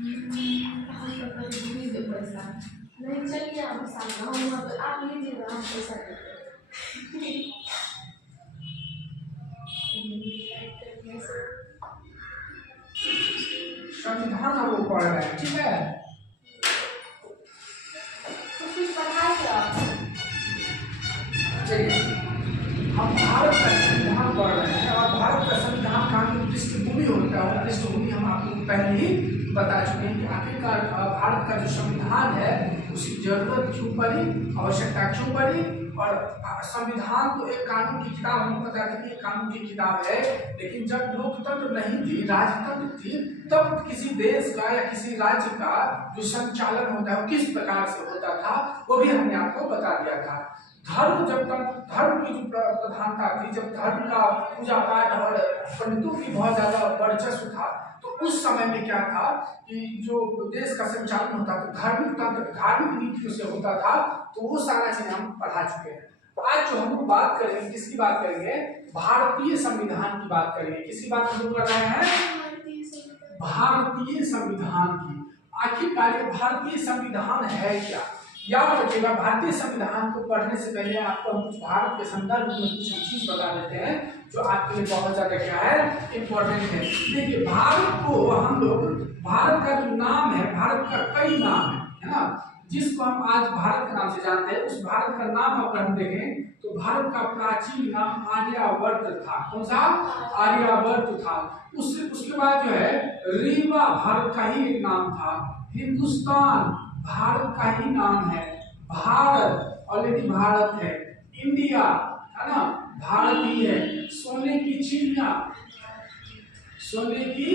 नहीं चलिए आप साथ हम आप लीजिएगा हम पैसा संविधान हम लोग पढ़ रहे हैं, ठीक है। तो कुछ पढ़ाएगा। चलिए, हम भारत का संविधान पढ़ रहे हैं और भारत का संविधान का जो पृष्ठभूमि होता है, पृष्ठभूमि हम आपको पहले ही बता चुके हैं कि आखिरकार भारत का जो संविधान है उसकी जरूरत क्यों पड़ी, आवश्यकता क्यों पड़ी। और संविधान तो एक कानून की किताब, हमें पता है कि एक कानून की किताब है, लेकिन जब लोकतंत्र नहीं थी, राजतंत्र थी, तब किसी देश का या किसी राज्य का जो संचालन होता है वो किस प्रकार से होता था वो भी हमने आपको बता दिया था। धर्म जब तक धर्म की जो प्रधानता थी, जब धर्म का पूजा पाठ और पंडितों की बहुत ज्यादा वर्चस्व था, तो उस समय में क्या था कि जो देश का संचालन होता था धार्मिक तंत्र, धार्मिक नीतियों से होता था, तो वो सारा चीज हम पढ़ा चुके हैं। तो आज जो हम लोग बात करेंगे, किसकी बात करेंगे? भारतीय संविधान की बात करेंगे। किसकी बात हम लोग कर रहे हैं? भारतीय संविधान की। आखिरकार ये भारतीय संविधान है क्या? याद रखिएगा, भारतीय संविधान को पढ़ने से पहले आपको हम कुछ भारत के संदर्भ में कुछ हम चीज बता देते हैं जो आपके लिए बहुत ज्यादा क्या है, इम्पोर्टेंट है। देखिए, भारत को हम लोग, भारत का जो नाम है, भारत का कई नाम है ना, जिसको हम आज भारत के नाम से जानते हैं, उस भारत का नाम अगर हम देखें तो भारत का प्राचीन नाम आर्यावर्त था। कौन सा? आर्यावर्त था। उसके बाद जो है रीवा भारत का ही एक नाम था। हिंदुस्तान भारत का ही नाम है। भारत ऑलरेडी भारत है। इंडिया है ना, भारतीय है। सोने की चिड़िया, सोने की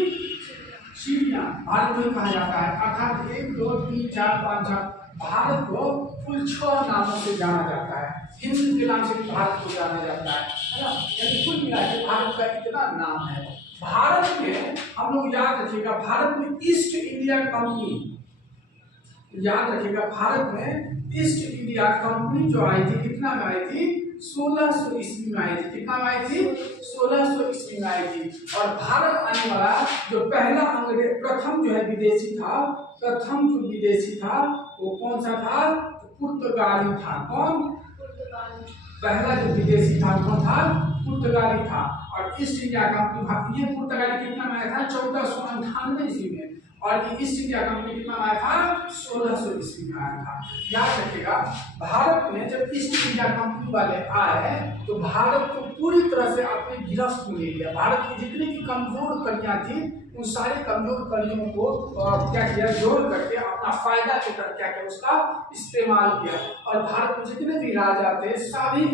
चिड़िया भारत में कहा जाता है। अर्थात 1 2 3 4 5 6 भारत को कुल 6 नामों से जाना जाता है। हिंद के नाम से भारत को जाना जाता है ना, यानी कुल मिला के भारत का इतना नाम है। भारत में हम लोग याद रखिएगा, भारत में ईस्ट इंडिया कंपनी, याद रखिएगा, भारत में ईस्ट इंडिया कंपनी जो आई थी, कितना में आई थी? 1600 ईस्वी में आई थी। कितना में आई थी? 1600 ईस्वी में आई थी। और भारत आने वाला जो पहला अंग्रेज, प्रथम जो है विदेशी था, प्रथम जो विदेशी था वो कौन सा था? पुर्तगाली था। कौन? पहला जो विदेशी था कौन था? पुर्तगाली था। और ईस्ट इंडिया कंपनी, ये पुर्तगाली कितना में आया था? 1498 ईस्वी में। और ये ईस्ट इंडिया कंपनी कितना में आया था? 1600 ईस्वी में आया था। याद रखिएगा, भारत में जब ईस्ट इंडिया कंपनी वाले आए तो भारत को पूरी तरह से अपने गिरफ्त में ले लिया। भारत की जितनी भी कमजोर कलियां थी, उन सारे कमजोर कलियों को क्या किया? जोड़ करके अपना फायदा के तरफ क्या किया? उसका इस्तेमाल किया। और भारत में जितने भी राजा थे,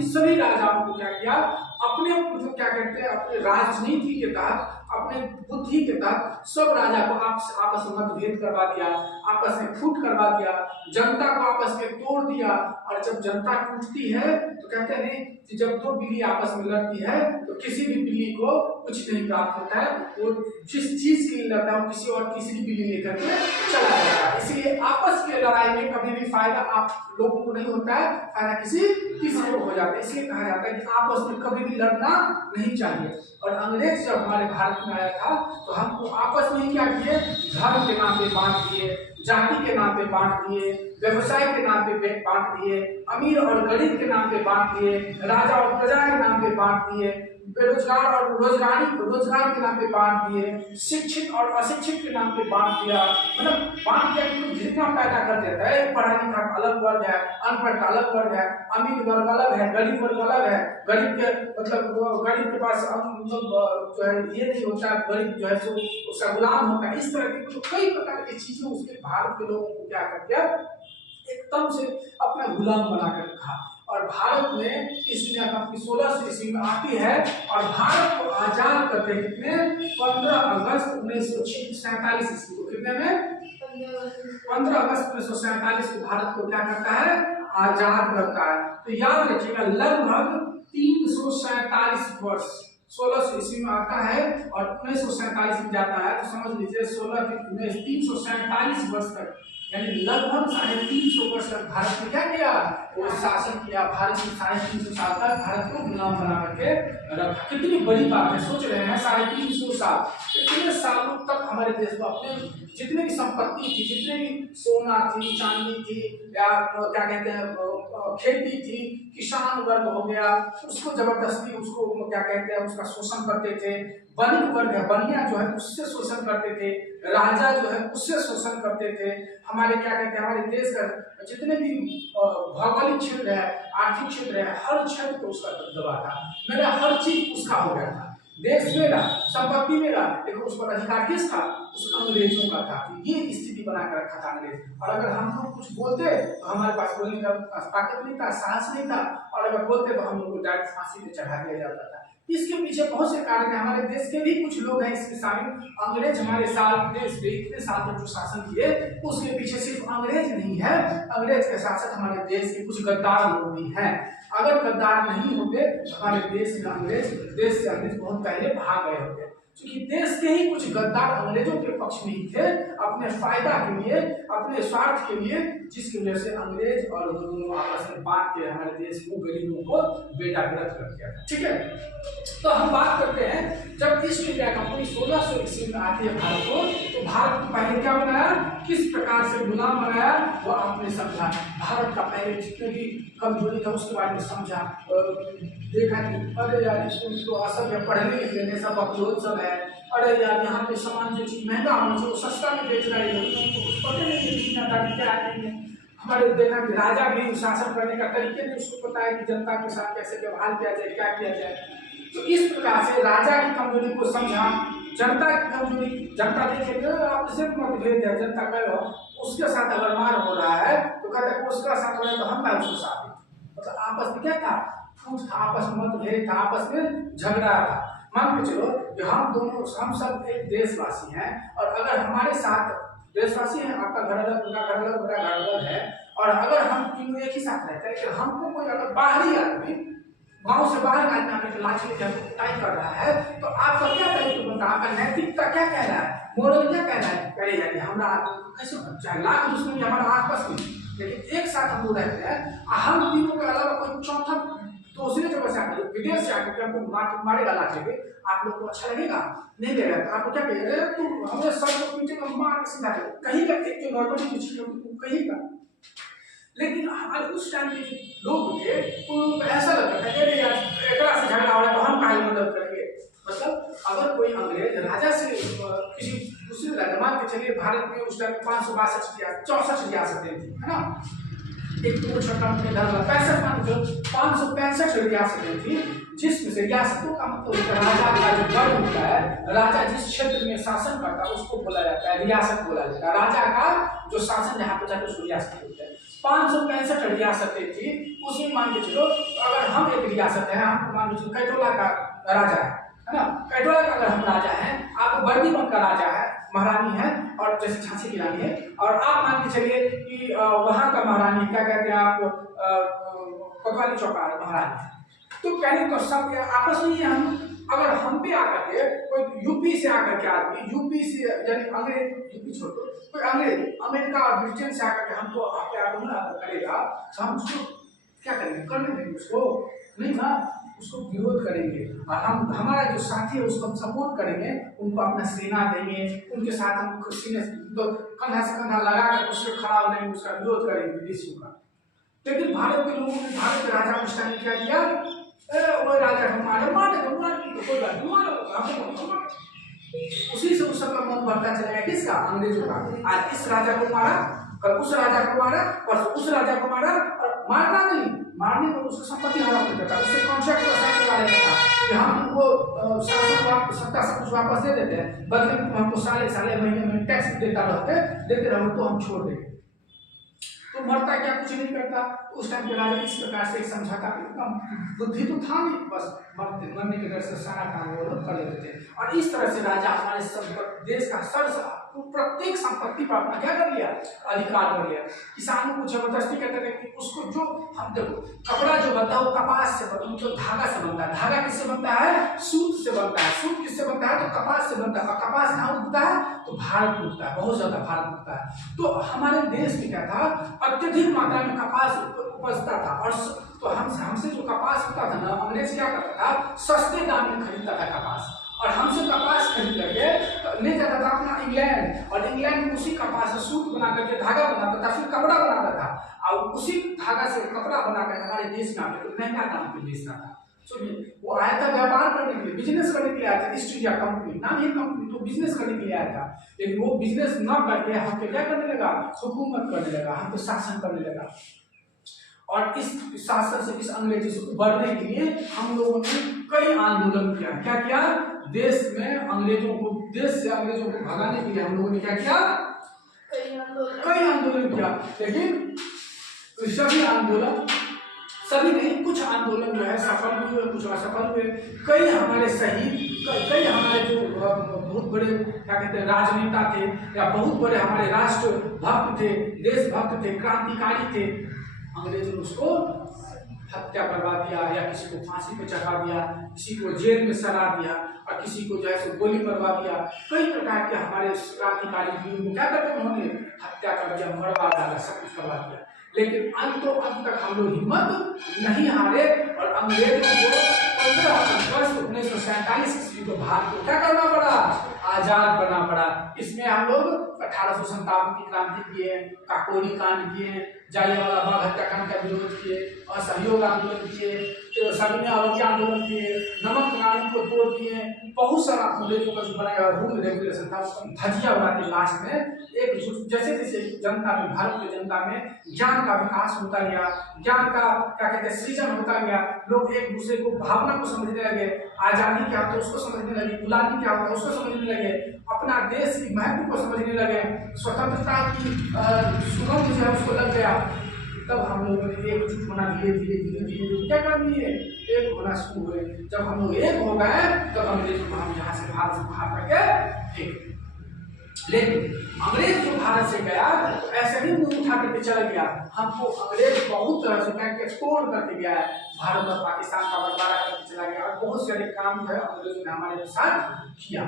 सभी राजाओं को क्या किया? अपने क्या कहते हैं, अपने राजनीति के तहत, अपने बुद्धि के तहत सब राजा को आपस में मतभेद करवा दिया, आपस में फूट करवा दिया, जनता को आपस में तोड़ दिया। और जब जनता टूटती है तो कहते हैं कि जब 2 बिल्ली आपस में लड़ती है तो किसी भी बिल्ली को कुछ नहीं प्राप्त होता है, वो जिस चीज के लिए लड़ता है किसी और तीसरी बिल्ली लेकर के चला जाता है। इसलिए आपस की लड़ाई में कभी भी फायदा आप लोगों को नहीं होता है, फायदा किसी तीसरे को हो जाता है। इसलिए कहा जाता है कि आपस में कभी भी लड़ना नहीं चाहिए। और अंग्रेज जब हमारे भारत में आया था तो हमको आपस में क्या किए? धर्म के नाम पे बांट दिए, जाति के नाम पे बांट दिए, व्यवसाय के नाम पे बांट दिए, अमीर और गरीब के नाम पे बांट दिए, राजा और प्रजा के नाम पे बांट दिए, बेरोजगार और रोजगार के नाम पे बांट दिए, शिक्षित और अशिक्षित के नाम पे बांट दिया। मतलब बांट दिया कि जितना पैदा कर देता है, पढ़ा लिखा अलग वर्ग है, अनपढ़ का अलग वर्ग है, अमीर वर्ग अलग है, गरीब वर्ग अलग है। गरीब के मतलब गरीब के पास मतलब जो है ये नहीं होता है, गरीब जो है सो उसका गुलाम होता है। इस तरह की तो कई प्रकार की चीजें उसके भारत के लोगों को क्या कर दिया? एकदम से अपना गुलाम बना कर रखा। और भारत में ईस्ट इंडिया कंपनी 1600 ईस्वी में आती है और भारत को आजाद करते हैं कितने? 15 अगस्त 1947 ईस्वी को। कितने में? 15 अगस्त 1947 को भारत को क्या करता है? आजाद करता है। तो याद रखिएगा, लगभग 347 वर्ष, 1600 ईस्वी में आता है और 1947 में जाता है, तो समझ लीजिए 347 वर्ष तक, यानी लगभग 350 वर्ष तक भारत ने क्या किया? वो शासन किया, भारत में 350 साल तक भारत को गुलाम बना करके रखा। कितनी बड़ी बात है, सोच रहे हैं 350 साल, इतने सालों तक हमारे देश को अपने जितने भी संपत्ति थी, जितने भी सोना थी, चांदी थी, या क्या कहते हैं खेती थी, किसान वर्ग हो गया, उसको जबरदस्ती उसको क्या कहते हैं उसका शोषण करते थे। बनिक वर्ग है, बनिया जो है उससे शोषण करते थे, राजा जो है उससे शोषण करते थे। हमारे क्या कहते हैं हमारे देश का जितने भी भौगोलिक क्षेत्र है, आर्थिक क्षेत्र है, हर क्षेत्र पे उसका दबदबा था। मेरा हर चीज उसका हो गया था, देश मेरा, संपत्ति मेरा, लेकिन उस पर अधिकार किसका? उस अंग्रेजों का था। ये स्थिति बनाकर रखा था अंग्रेज। और अगर हम लोग कुछ बोलते तो हमारे पास बोलने का ताकत नहीं था, साहस नहीं था, और अगर बोलते तो हम लोग को डायरेक्ट फांसी पे चढ़ा दिया जाता था। इसके पीछे बहुत से कारण है। हमारे देश के भी कुछ लोग हैं इसमें शामिल। अंग्रेज हमारे देश पे इतने साल तक जो शासन किए, उसके पीछे सिर्फ अंग्रेज नहीं है, अंग्रेज के साथ साथ हमारे देश के कुछ गद्दार लोग भी हैं। अगर गद्दार नहीं होते तो हमारे देश से अंग्रेज बहुत पहले भाग गए होते, क्योंकि देश के ही कुछ गद्दार अंग्रेजों के पक्ष में ही थे, अपने फायदा के लिए, अपने स्वार्थ के लिए, जिसकी वजह से अंग्रेज और दोनों आपस में बांट के हमारे देश को, गरीबों को बेटाग्रस्त कर दिया था। ठीक है, तो हम बात करते हैं जब ईस्ट इंडिया कंपनी 1600 ईस्वी में आती है भारत को, तो भारत को पहले क्या बनाया, किस प्रकार से गुलाम बनाया, वो आपने समझा। भारत का पहले जितने भी कमजोरी था उसके बारे में समझा, देखा कि अरे यार इसको असभ्य पढ़ने लिखने सब अपलोड सब है, अरे यार यहाँ पे सामान जो चीज महंगा होना चाहिए वो सस्ता में बेच रहा है, कुछ पता नहीं क्या है। हमारे देखा कि राजा भी शासन करने का तरीके नहीं उसको पता है कि जनता के साथ कैसे व्यवहार किया जाए, क्या किया जाए। तो इस प्रकार से राजा की कमजोरी को समझा, जनता की कमजोरी, जनता देखेंगे आप सिर्फ मतभेद है, जनता कह उसके साथ अगर मार हो रहा है तो कहते हैं उसका साथ हो रहा है तो हम उसके साथ, मतलब आपस में क्या था, फूट था, आपस में मतभेद था, आपस में झगड़ा था। मान के चलो कि हम सब एक देशवासी हैं, और अगर हमारे साथ देशवासी हैं, आपका घर अलग, उनका घर अलग, मेरा घर अलग है, और अगर हम तीनों एक ही साथ रहते हैं, तो हमको कोई अगर बाहरी आदमी, गांव से बाहर का आदमी आके लाठी लेकर कुटाई कर रहा है, तो आपका क्या दायित्व बनता है, आपका नैतिकता क्या कह रहा है, मोरल क्या कह रहा है, करे जाइए हमारा कैसे चाहे लाख दुश्मनी हमारा आपस में, लेकिन एक साथ हम लोग रहते हैं। हम तीनों के अलावा कोई चौथा दूसरे जगह से आकर, विदेश से आकर हमको मारेगा लाठी पे, आप लोग को अच्छा लगेगा? नहीं लगेगा। तो आपको क्या कहेगा, तुम हमें सब को पीटेगा, मार के सीधा कहीं का, एक जो नॉर्मली कुछ कहीं का। लेकिन हमारे उस टाइम के जो लोग थे उनको ऐसा लगता था कि यार एकरा से झगड़ा हो रहा है तो हम काहे मदद करेंगे। मतलब अगर कोई अंग्रेज राजा से किसी दूसरे राजा, मान के चलिए भारत में उस टाइम 562 रियासतें थी, है ना, एक तो छोटा 565 रियासतें थी, जिसमें से रियासतों का मतलब राजा का जो वर्ग होता है, राजा जिस क्षेत्र में शासन करता है उसको बोला जाता है रियासत बोला जाता है। राजा का जो शासन जहाँ पे जाता है उसको रियासत बोलते हैं। 565 रियासतें थी, उसमें मान के चलो अगर हम एक रियासत है, हम मान के चलो कैटोला का राजा है ना, कैटोला का अगर हम राजा हैं, आप बर्दीवन का राजा है, महारानी है, और जैसे झांसी की रानी है, और आप मान के चलिए कि वहाँ का महारानी क्या कहते हैं आप, कोतवाली चौकार महारानी। तो कहने को सब आपस में हम अगर हम पे आकर के कोई यूपी से आकर के आदमी, यूपी से यानी अंग्रेज, यूपी छोड़ दो, कोई अंग्रेज अमेरिका और ब्रिटेन से आकर के हमको आक्रमण करेगा, तो हम उसको क्या करेंगे, करने देंगे उसको नहीं ना, उसको विरोध करेंगे, और हम हमारा जो साथी है उसको हम सपोर्ट करेंगे, उनको अपना सेना देंगे, उनके साथ हम सीने तो कंधा से कंधा लगा कर उससे खड़ा हो जाएंगे, उसका विरोध करेंगे विदेशियों का। लेकिन भारत के लोगों ने, भारत के राजा उस टाइम क्या किया, वो राजा को मारे तो कोई बात नहीं, उसी से उस सबका मन बढ़ता चलेगा, किसका, अंग्रेजों का। आज इस राजा को मारा, कल उस राजा को मारा, परसों उस राजा को मारा, और मारना नहीं, मारने पर उसकी संपत्ति हड़प लेता था, उससे कॉन्ट्रैक्ट साइन करा लेता था कि हम तुमको शासन सत्ता सब कुछ वापस दे देते हैं, बदले में हमको साले महीने में टैक्स देते रहो तो हम छोड़ देंगे। तो मरता क्या, कुछ नहीं करता। उस टाइम के राजा इस प्रकार से समझाता कि बुद्धि तो था नहीं, बस मरने के डर से सारा काम वो लोग कर लेते थे। और इस तरह से राजा हमारे देश का प्रत्येक संपत्ति पर अपना क्या कर लिया, अधिकार कर लिया। किसानों को जबरदस्ती कहते थे कि उसको जो हम देखो कपड़ा जो बनता है वो कपास से बनता है, तो धागा से बनता है, धागा किससे बनता है, सूत से बनता है, सूत किससे बनता है, तो कपास से बनता है। कपास कहाँ उगता है? तो भारत में उगता है, बहुत ज्यादा भारत उगता है। तो हमारे देश में क्या था, अत्यधिक मात्रा में कपास उपजता था। और तो हमसे जो कपास होता था ना, अंग्रेज क्या करता था, सस्ते दाम में खरीदता था कपास, और हमसे कपास खरीद करके ले जाता था अपना इंग्लैंड, और इंग्लैंड में उसी कपास से सूत बना करके धागा बनाता था, फिर कपड़ा बनाता था, और उसी धागा से कपड़ा बना कर हमारे देश में आकर महंगा दाम पे बेचता था। वो आया था व्यापार करने के लिए, बिजनेस करने के लिए आया था। ईस्ट इंडिया कंपनी नाम, ये कंपनी तो बिजनेस करने के लिए आया था, लेकिन वो बिजनेस न करके हम पे क्या करने लगा, हुकूमत करने लगा, हम पे शासन करने लगा। और इस शासन से, इस अंग्रेजी से उबरने के लिए हम लोगों ने कई आंदोलन किया। क्या किया? देश में अंग्रेजों को, देश से अंग्रेजों को भगाने के लिए हम लोगों ने क्या किया, कई आंदोलन किया। लेकिन सभी आंदोलन, सभी नहीं, कुछ आंदोलन जो है सफल भी हुए, कुछ असफल हुए। कई हमारे शहीद, कई हमारे जो बहुत बड़े क्या कहते हैं राजनेता थे, या बहुत बड़े हमारे राष्ट्र भक्त थे, देशभक्त थे, क्रांतिकारी थे, अंग्रेजों ने उसको हत्या करवा दिया, या किसी को फांसी पे चढ़ा दिया, किसी को जेल में सड़ा दिया, और किसी को जो है सो गोली करवा दिया। कई प्रकार के हमारे क्रांतिकारी वीरों को क्या करते, उन्होंने हत्या कर दिया, मरवा डाला, सब कुछ करवा दिया। लेकिन अंत तक हम लोग हिम्मत नहीं हारे, और अंग्रेजों को 15 अगस्त 1947 ईस्वी को भारत को क्या करना पड़ा, आजाद करना पड़ा। इसमें हम लोग 1857 की क्रांति किए, काकोरी कांड किए, जालियांवाला बाग हत्याकांड का विरोध किए, असहयोग आंदोलन किए, सविनय अवज्ञा आंदोलन किए, नमक कानून को तोड़ दिए, बहुत सारा अंग्रेजों का जो बनाया रूल रेगुलेशन था उसको धजिया उड़ा के लास्ट में एक जैसे जैसे जनता में, भारत की जनता में ज्ञान का विकास होता गया, ज्ञान का क्या कहते हैं सृजन होता गया, लोग एक दूसरे को भावना को समझने लगे, आजादी क्या होता है उसको समझने लगे, गुलामी क्या होता है उसको समझने लगे, अपना देश की महत्व को समझने लगे, स्वतंत्रता की सुगंध जो है उसको लग गया। तब हम लोगों ने एकजुट होना धीरे धीरे धीरे धीरे क्या कर लिए, एक होना शुरू हुए। जब हम लोग एक हो गए तब अंग्रेजों को हम यहाँ से भारत से बाहर करके फेंक। लेकिन अंग्रेज जो भारत से गया तो ऐसे ही मुंह उठा करके चला गया। हमको अंग्रेज बहुत तरह से करके तोड़ करके गया है, भारत और पाकिस्तान का बंटवारा करके चला गया, और बहुत सारे काम जो है अंग्रेजों ने हमारे साथ किया।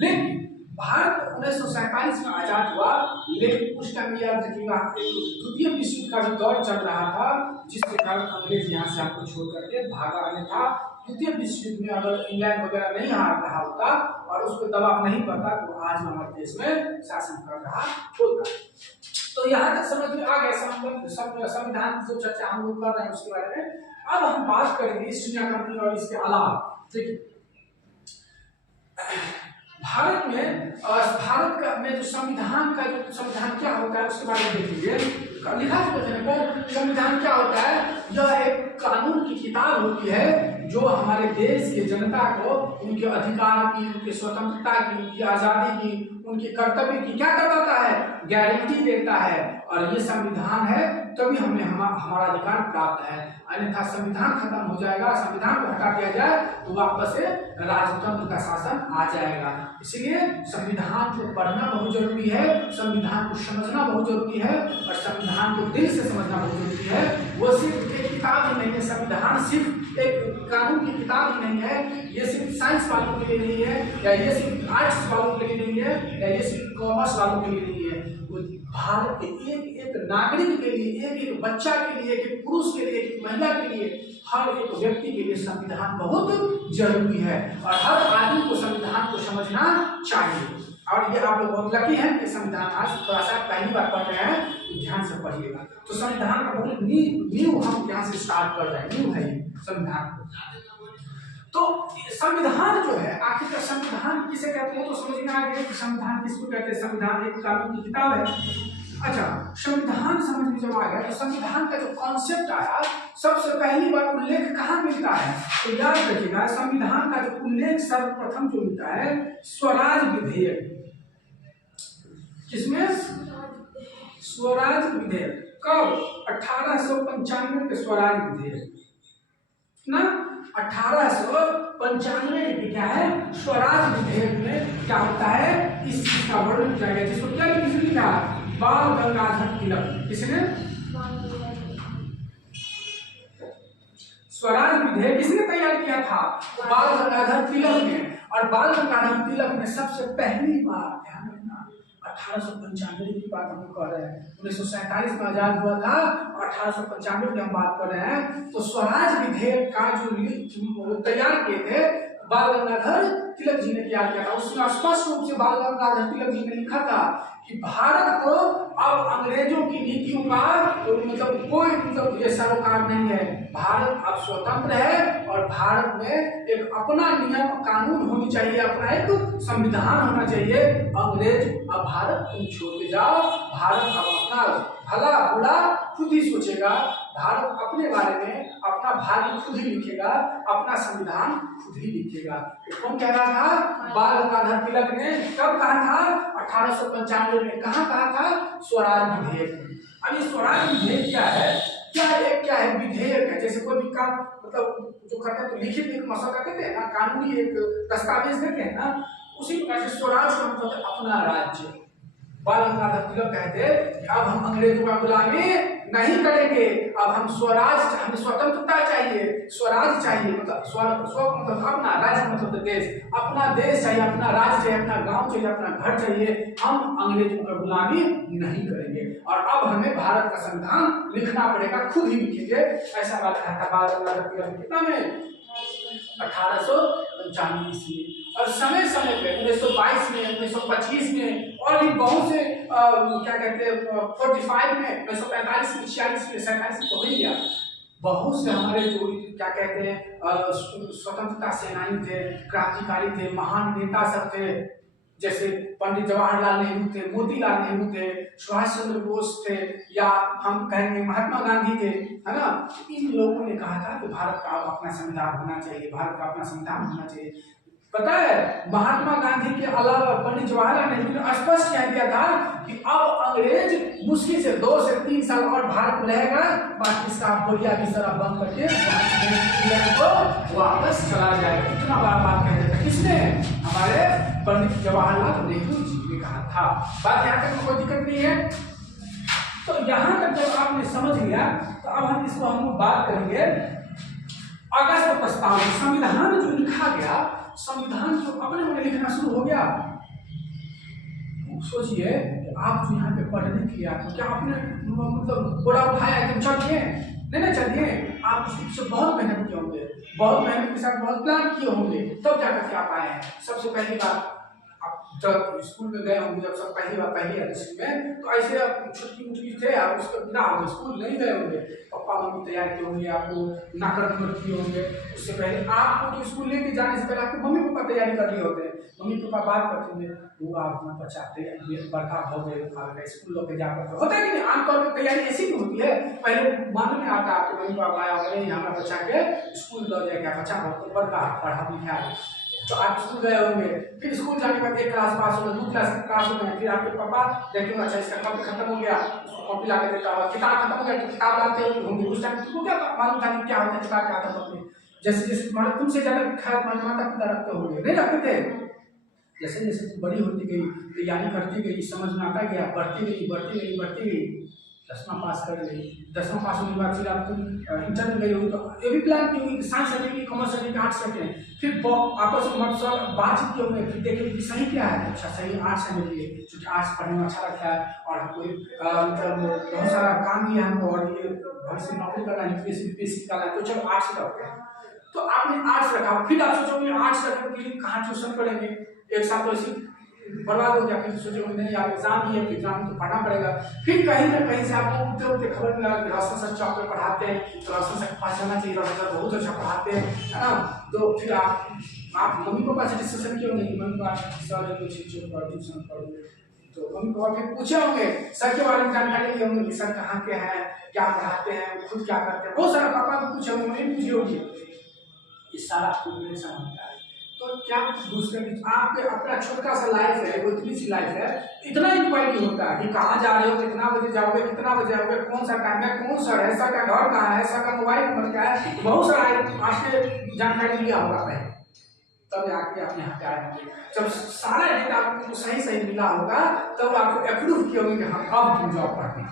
लेकिन भारत 1947 में आजाद हुआ, लेकिन उस टाइम याद रखिएगा द्वितीय विश्व युद्ध का भी दौर चल रहा था, जिसके कारण अंग्रेज यहाँ से आपको छोड़ करके भागा। अन्यथा द्वितीय विश्व युद्ध में अगर इंग्लैंड वगैरह नहीं हार रहा होता और उस पर दबाव नहीं पड़ता तो आज हमारे देश में शासन कर रहा होता। तो यहाँ तक समझ में आ गया संविधान की जो चर्चा हम लोग कर रहे हैं उसके बारे में। अब हम बात करेंगे ईस्ट इंडिया कंपनी और इसके अलावा। ठीक, भारत में भारत का में जो संविधान का जो संविधान क्या होता है उसके बारे में देखेंगे। लिखा है संविधान क्या होता है, यह एक कानून की किताब होती है जो हमारे देश के जनता को उनके अधिकार की, उनकी स्वतंत्रता की, उनकी आजादी की, उनके कर्तव्य की क्या करवाता है, गारंटी देता है। और ये संविधान है तभी हमें हमारा अधिकार प्राप्त है, अन्यथा संविधान खत्म हो जाएगा, संविधान को हटा दिया जाए तो वापस से राजतंत्र का शासन आ जाएगा। इसलिए संविधान को पढ़ना बहुत जरूरी है, संविधान को समझना बहुत जरूरी है, और संविधान को दिल से समझना बहुत जरूरी है। वो सिर्फ एक किताब ही नहीं है, संविधान सिर्फ एक कानून की किताब ही नहीं है, ये सिर्फ साइंस वालों के लिए नहीं है, या ये सिर्फ आर्ट्स वालों के लिए नहीं है, या ये सिर्फ कॉमर्स वालों के लिए नहीं है। भारत के एक एक नागरिक के लिए, एक एक बच्चा के लिए, एक एक पुरुष के लिए, एक एक महिला के लिए, हर एक व्यक्ति के लिए संविधान बहुत जरूरी है, और हर आदमी को संविधान को समझना चाहिए। और ये आप लोग बहुत लकी हैं कि संविधान आज थोड़ा सा पहली बार पढ़ रहे हैं, तो ध्यान से पढ़िएगा। तो संविधान का बहुत न्यू हम यहाँ से स्टार्ट कर रहे हैं, न्यू है संविधान को। तो संविधान जो है आखिर का संविधान किसे कहते हैं, तो समझ में आ गया कि संविधान किसको कहते हैं। संविधान एक कानून की किताब है। अच्छा, संविधान समझ में जब आ गया तो संविधान का जो कॉन्सेप्ट आया, सबसे पहली बार उल्लेख कहाँ मिलता है, तो याद रखिएगा संविधान का जो उल्लेख सर्वप्रथम जो मिलता है स्वराज विधेयक। किसमें? स्वराज विधेयक। कब? 1895 के स्वराज विधेयक ना, 1895 में क्या है स्वराज विधेयक में क्या होता है, इस चीज का वर्णन किया गया, जिसको क्या लिखा, बाल गंगाधर तिलक। किसने? स्वराज विधेयक किसने तैयार किया था? बाल गंगाधर तिलक ने। और बाल गंगाधर तिलक ने सबसे सबसे पहली बार ध्यान रखना 1895 की बात हम कर रहे हैं। 1947 में आजाद हुआ था, 1895 की हम बात कर रहे हैं। तो स्वराज विधेयक का जो तैयार किए थे बाल गंगाधर तिलक जी ने तैयार किया था। उसमें स्पष्ट रूप से बाल गंगाधर तिलक जी ने लिखा था कि भारत को अब अंग्रेजों की नीतियों का मतलब कोई मतलब ये सरोकार नहीं है। भारत अब स्वतंत्र है और भारत में एक अपना नियम कानून होनी चाहिए, अपना एक संविधान होना चाहिए। अंग्रेज अब भारत तुम छोड़ के जाओ, भारत अब अपना भला बुरा खुद ही सोचेगा, भारत अपने बारे में अपना भाग्य खुद ही लिखेगा, अपना संविधान खुद ही लिखेगा। तो कौन कह रहा था? बाल गंगाधर तिलक ने कब कहा था? 1895 में। कहाँ कहा था? स्वराज विधेयक। अब ये स्वराज विधेयक क्या है? क्या है विधेयक है। जैसे कोई भी काम मतलब जो करते हैं तो लिखित एक मसौदा कहते हैं ना, कानूनी एक दस्तावेज देते हैं ना, उसी प्रकार से स्वराज का मतलब है अपना राज्य। बाल गंगाधर तिलक कहते कि अब हम अंग्रेजों का गुलामी नहीं करेंगे, अब हम स्वराज, हमें स्वतंत्रता चाहिए, स्वराज चाहिए, मतलब स्व मतलब अपना राज्य मतलब देश, अपना देश चाहिए, अपना राज्य चाहिए, अपना गांव चाहिए, अपना घर चाहिए। हम अंग्रेजों का गुलामी नहीं करेंगे और अब हमें भारत का संविधान लिखना पड़ेगा, खुद ही लिखेंगे। ऐसा बात कहा था बाल गंगाधर तिलक कितना में? 1895 ईस्वी। और समय समय पे 1922 में, 1925 में और भी बहुत से क्या कहते हैं 45 में, 1945 में, 46 में, 47 में तो हो ही गया। बहुत से हमारे जो क्या कहते हैं स्वतंत्रता सेनानी थे, क्रांतिकारी थे, महान नेता सब थे, जैसे पंडित जवाहरलाल नेहरू थे, मोतीलाल नेहरू थे, सुभाष चंद्र बोस थे, या हम कहेंगे महात्मा गांधी थे, है ना। इन लोगों ने कहा था कि भारत का अपना संविधान होना चाहिए, भारत का अपना संविधान होना चाहिए। पता है महात्मा गांधी के अलावा पंडित जवाहरलाल नेहरू ने स्पष्ट कह दिया था कि अब अंग्रेज मुश्किल से 2 से 3 साल और भारत में रहेगा, बाकी इसका बोरिया की तरह बंद करके तो वापस चला जाएगा। इतना बड़ा बात कह दिया था। किसने? हमारे पंडित जवाहरलाल नेहरू जी ने कहा था। बात यहाँ तक कोई दिक्कत नहीं है। तो यहाँ तक जब आपने समझ लिया तो अब हम इसको हम बात करेंगे अगस्त प्रस्ताव। संविधान जो लिखा गया, संविधान जो अपने मन लिखना शुरू हो गया। सोचिए आप जो यहाँ पे पढ़ने के लिए आते, क्या आपने मतलब बड़ा उठाया कि चलिए नहीं चलिए, आप उससे बहुत मेहनत किए होंगे, बहुत मेहनत के साथ बहुत प्लान किए होंगे, तब जाकर के आप आए हैं। सबसे पहली बार आप जब स्कूल में गए होंगे, जब सब पहली बार पहली एडिशन में, तो ऐसे आप छुट्टी थे, आप उसका बिना होंगे, स्कूल नहीं गए होंगे, पप्पा मम्मी तैयार किए होंगे, आपको नाकर किए होंगे। उससे पहले आपको तो स्कूल लेके जाने से पहले आपके मम्मी पापा तैयारी कर लिए होते हैं। मम्मी पापा बात करते हैं, वो आप अपना बच्चा बड़का हो गए, स्कूल लोग जा करते होता है कि नहीं। आमतौर पर तैयारी ऐसी भी होती है, पहले मन में आता है आपके मम्मी पापा आया होगा हमारा बच्चा के स्कूल लो जाएगा, बच्चा बहुत बड़का पढ़ा लिखा है, तो आप स्कूल गए होंगे। फिर स्कूल जाने के बाद 1 क्लास पास हो गया, 2 क्लास हो गए, फिर आपके पापा देखेंगे अच्छा इसका कॉपी खत्म हो गया, उसको कॉपी ला के देता होगा, किताब खत्म हो गया तो किताब लाते होंगे। उस टाइम तुमको क्या मालूम था कि क्या होता है किताब, क्या आता है? जैसे जैसे तुम्हारे तुमसे ज्यादा ख्याल तुम्हारे माता पिता रखते होंगे, नहीं रखते थे? जैसे जैसे तुम बड़ी होती गई, तैयारी करती गई, समझ में आता गया, बढ़ती गई, 10वां पास कर गई। 10वां पास होने के बाद फिर आप तुम इंटर में गई होगी, तो ये भी प्लान की होगी कि साइंस रखेंगे, कॉमर्स रखेंगे, आर्ट्स रखेंगे। फिर आपस में मतलब बातचीत की होंगे, फिर देखेंगे कि सही क्या है, अच्छा सही आर्ट्स है मेरे लिए, क्योंकि आर्ट्स पढ़ने में अच्छा लगता है और हमको मतलब बहुत सारा काम भी है हमको, और ये भविष्य में नौकरी करना है, यूपीएससी का है, तो चलो आर्ट्स करते हैं। तो आपने आर्ट्स रखा, फिर आप सोचोगे आर्ट्स रखने के लिए कहाँ ट्यूशन पढ़ेंगे, एक साल तो इसी बर्बाद हो गया। फिर सोचोगे नहीं आप एग्जाम ही है, तो एग्जाम तो पढ़ना पड़ेगा। फिर कहीं ना कहीं से आपको उठते खबर मिला कि रोशन सर चौक पे पढ़ाते हैं, तो रोशन सर के पास जाना चाहिए, रोशन सर बहुत अच्छा पढ़ाते हैं, है ना। तो फिर आप मम्मी पापा से डिस्कशन किए होंगे, मम्मी पापा सर कुछ ट्यूशन पढ़ो, तो मम्मी पापा फिर पूछे होंगे, सर के बारे में जानकारी लिए होंगे कि सर कहाँ के हैं, क्या पढ़ाते हैं, खुद क्या करते हैं, बहुत सारा पापा भी पूछे होंगे, मम्मी पूछी होगी। ये सारा प्रोग्रेशन होता है। तो क्या दूसरे आपके अपना छोटा सा लाइफ है, वो इतनी सी लाइफ है, इतना इंक्वायरी होता है कि कहाँ जा रहे हो, कितना बजे जाओगे, कितना बजे आओगे, कौन सा टाइम है, कौन सर है, सर का घर कहाँ है, सर का मोबाइल नंबर क्या है, बहुत सारा आज के जानकारी लिया होगा पहले, तब आके आप यहाँ पे आए होंगे। जब सारा डेटा आपको सही मिला होगा, तब आपको अप्रूव किया होगा कि हम अब तुम जॉब पढ़ते हैं।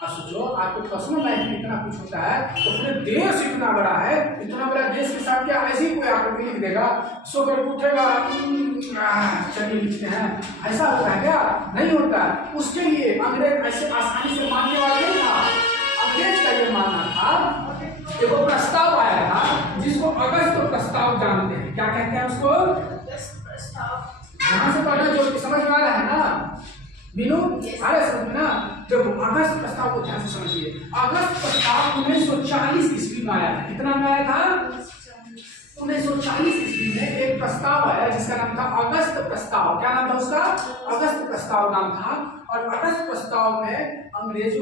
अब सोचो आपके पर्सनल लाइफ में इतना कुछ होता है तो पूरे देश इतना बड़ा है, इतना बड़ा देश के साथ क्या ऐसे ही कोई आपको लिख देगा, सो कर उठेगा चलिए लिखते हैं, ऐसा होता है क्या? नहीं होता है। उसके लिए अंग्रेज ऐसे आसानी से मानने वाला नहीं था। अंग्रेज का ये मानना था, एक प्रस्ताव आया था जिसको अगस्त प्रस्ताव जानते हैं। क्या कहते हैं उसको? यहाँ से पढ़ना जो समझ में आ रहा है ना मीनू, अरे समझ ना, देखो अगस्त प्रस्ताव को ध्यान से समझिए। अगस्त प्रस्ताव 1940 ईस्वी में आया था। कितना में आया था? 1940 ईस्वी में एक प्रस्ताव आया जिसका नाम था अगस्त प्रस्ताव। क्या नाम था उसका? अगस्त प्रस्ताव नाम था। और अगस्त प्रस्ताव में अंग्रेज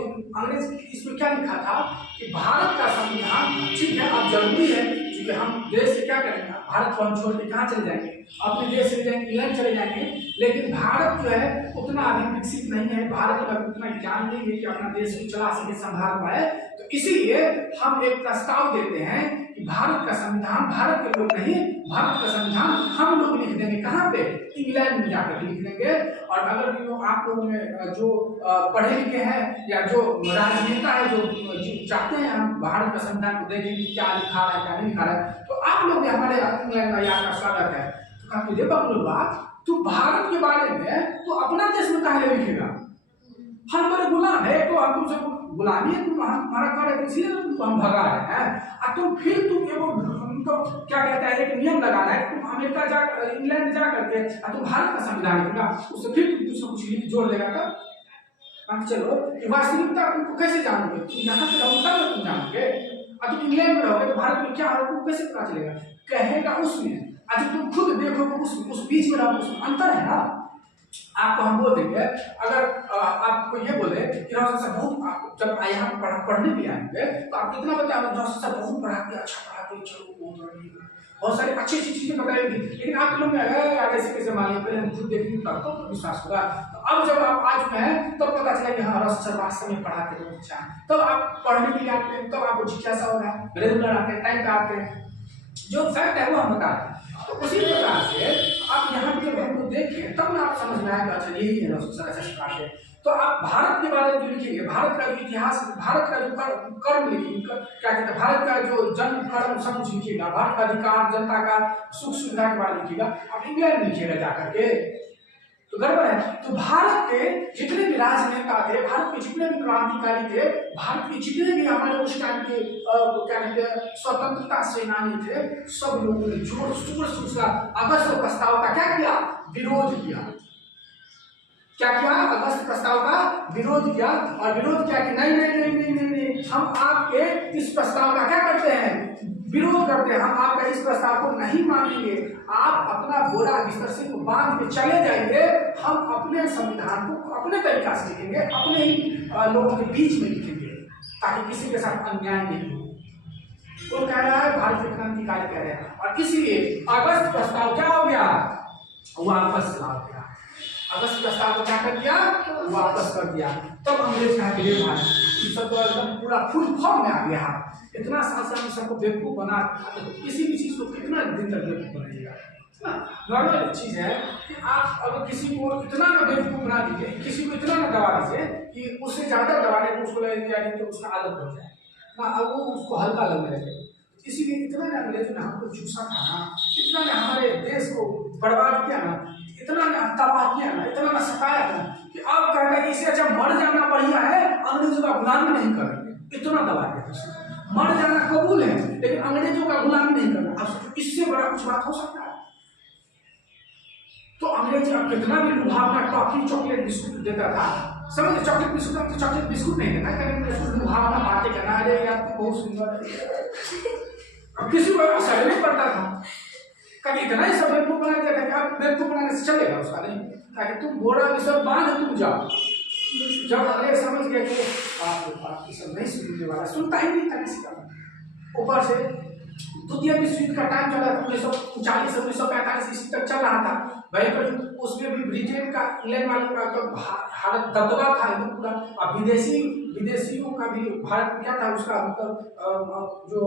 इसमें क्या लिखा था कि भारत का संविधान ठीक है, अब जरूरी है क्योंकि हम देश से क्या करेंगे, भारत को हम छोड़ के कहाँ चले जाएंगे, अपने देश चले जाएंगे, इंग्लैंड चले जाएंगे। लेकिन भारत जो है उतना अभी विकसित नहीं है, भारत में उतना ज्ञान नहीं है कि अपना देश को चला सके, संभाल पाए। तो इसीलिए हम एक प्रस्ताव देते हैं कि भारत का संविधान भारत के लोग नहीं, भारत का संविधान हम लोग लिख देंगे। कहाँ पे? इंग्लैंड में जाकर लिख देंगे। और अगर आप लोगों में जो पढ़े लिखे हैं या जो राजनेता है जो चाहते हैं हम भारत का संविधान को देखें कि क्या लिखा रहा है क्या नहीं लिखा रहा है, तो आप लोग हमारे इंग्लैंड में यहाँ का स्वागत है। तो कहा तुझे बबलुआ, तू भारत के बारे में तो अपना देश में कहाँ लिखेगा? हम बड़े गुलाम है, तो हम तुमसे गुलामी है, तुम हमारा कार्य है, इसीलिए तुमको हम भगा रहे हैं। और तुम फिर तुम उनको क्या कहता है, एक नियम लगाना है, तुम अमेरिका जा इंग्लैंड जा करके और तुम भारत का संविधान लिखेगा, उससे फिर तुम कुछ न कुछ लिख जोड़ देगा। तब अब चलो वास्तविकता तुमको कैसे जानोगे? तुम यहाँ पे रहो तब तुम जानोगे, और तुम इंग्लैंड में रहोगे तो भारत में क्या हो तुमको कैसे पता चलेगा? कहेगा उसमें, आज तुम खुद देखोगे उस बीच में रहोगे, उसमें अंतर है ना। आपको हम बोल देंगे, अगर आपको ये बोले कि रोशन सर बहुत, जब यहाँ पढ़ने भी आएंगे तो आप इतना बताओगे रोशन सर बहुत पढ़ाते, अच्छा पढ़ाते, चलो बहुत सारी अच्छी अच्छी चीजें बताएंगे। लेकिन आप लोग में आगे से कैसे मानिए, पहले हम खुद देखेंगे तब तो विश्वास होगा। तो अब जब आप आज में हैं तब पता चला कि हाँ रोशन सर वास्तव में पढ़ाते बहुत अच्छा है, तब आप पढ़ने के लिए आते हैं, तब आपको जिज्ञासा हो रहा है, रेगुलर आते हैं, टाइम पे आते हैं, जो फैक्ट है वो हम बता रहे हैं। तो उसी प्रकार से आप यहाँ पे हमको देखें तब ना आप समझ में आएगा, अच्छा यही है ऐसा है। तो आप भारत के बारे में जो लिखेंगे, भारत का जो इतिहास, भारत का जो कर्म लिखेंगे, क्या कहते हैं, भारत का जो जन्म कर्म सब कुछ लिखिएगा, भारत का अधिकार, जनता का सुख सुविधा के बारे में लिखिएगा। आप इंग्लैंड में लिखिएगा जाकर के तो गड़बड़ है। तो भारत के जितने भी राजनेता थे, भारत के जितने भी क्रांतिकारी थे, भारत के जितने भी हमारे उस टाइम के क्या कहते हैं स्वतंत्रता सेनानी थे, सब लोगों ने जोर शोर से अगस्त प्रस्ताव का क्या किया? विरोध किया। क्या किया? अगस्त प्रस्ताव का विरोध किया। और विरोध किया कि नहीं नहीं नहीं नहीं नहीं, नहीं। हम आपके इस प्रस्ताव का क्या करते हैं? विरोध करते हैं। हम आपका इस प्रस्ताव को नहीं मानेंगे। आप अपना बोरा बिस्तर से बांध के चले जाइए, हम अपने संविधान को अपने तरीका से लिखेंगे, अपने ही लोगों के बीच में लिखेंगे, ताकि किसी के साथ अन्याय नहीं हो। वो कह रहा है, भारतीय क्रांतिकारी कह रहे हैं। और इसीलिए अगस्त प्रस्ताव क्या हो गया? वापस ला गया। अगस्त प्रस्ताव को क्या कर दिया? वापस कर दिया। तब अंग्रेज कहा कि सब तो एकदम पूरा फुल फॉर्म में आ गया। इतना साल से हम सबको बेवकूफ बना, तो किसी भी चीज को कितना दिन तक बेवकूफ बनाइएगा? नॉर्मल चीज है कि आप अगर किसी को इतना ना बेवकूफ बना दीजिए, किसी को इतना ना दबा दीजिए कि उससे ज्यादा दबाने को उसको लगेगा तो उसका आदत बन जाए ना, अब वो उसको हल्का लगने लगे। इसीलिए इतना ने अंग्रेजों ने हमको चूसा खाना, इतना ने हमारे देश को बर्बाद किया ना, इतना ने तबाह किया ना, इतना ने सताया ना, कि अब कहता है कि इससे अच्छा मर जाना बढ़िया है, अंग्रेजों का गुलामी नहीं करेंगे। इतना दबा दिया। मर जाना कबूल है लेकिन अंग्रेजों का गुलामी नहीं करना। अब इससे बड़ा कुछ बात हो सकता है? तो अंग्रेज अब कितना भी लुभावना टॉफी चॉकलेट बिस्कुट देता था, समझ, चॉकलेट बिस्कुट, अब तो चॉकलेट बिस्कुट नहीं देना, कभी लुभावना बातें करना, अरे यार तो बहुत सुंदर है। अब किसी को असर नहीं पड़ता था, कभी इतना ही सब बेवकूफ बना दिया था कि अब बेवकूफ बनाने से चलेगा उसका नहीं, ताकि तुम बोरा ये सब बांध तुम जाओ। जब अंग्रेज समझ गए कि आप ये सब नहीं सुनने वाला, सुनता ही नहीं था किसी का। ऊपर से द्वितीय विश्व युद्ध का टाइम चला था, 1940 से 1945 ईस्वी तक चल रहा था भाई, उसमें भी ब्रिटेन का, इंग्लैंड वालों का तो हालत दबदबा था एकदम पूरा। अब विदेशियों का भी भारत क्या था, उसका मतलब जो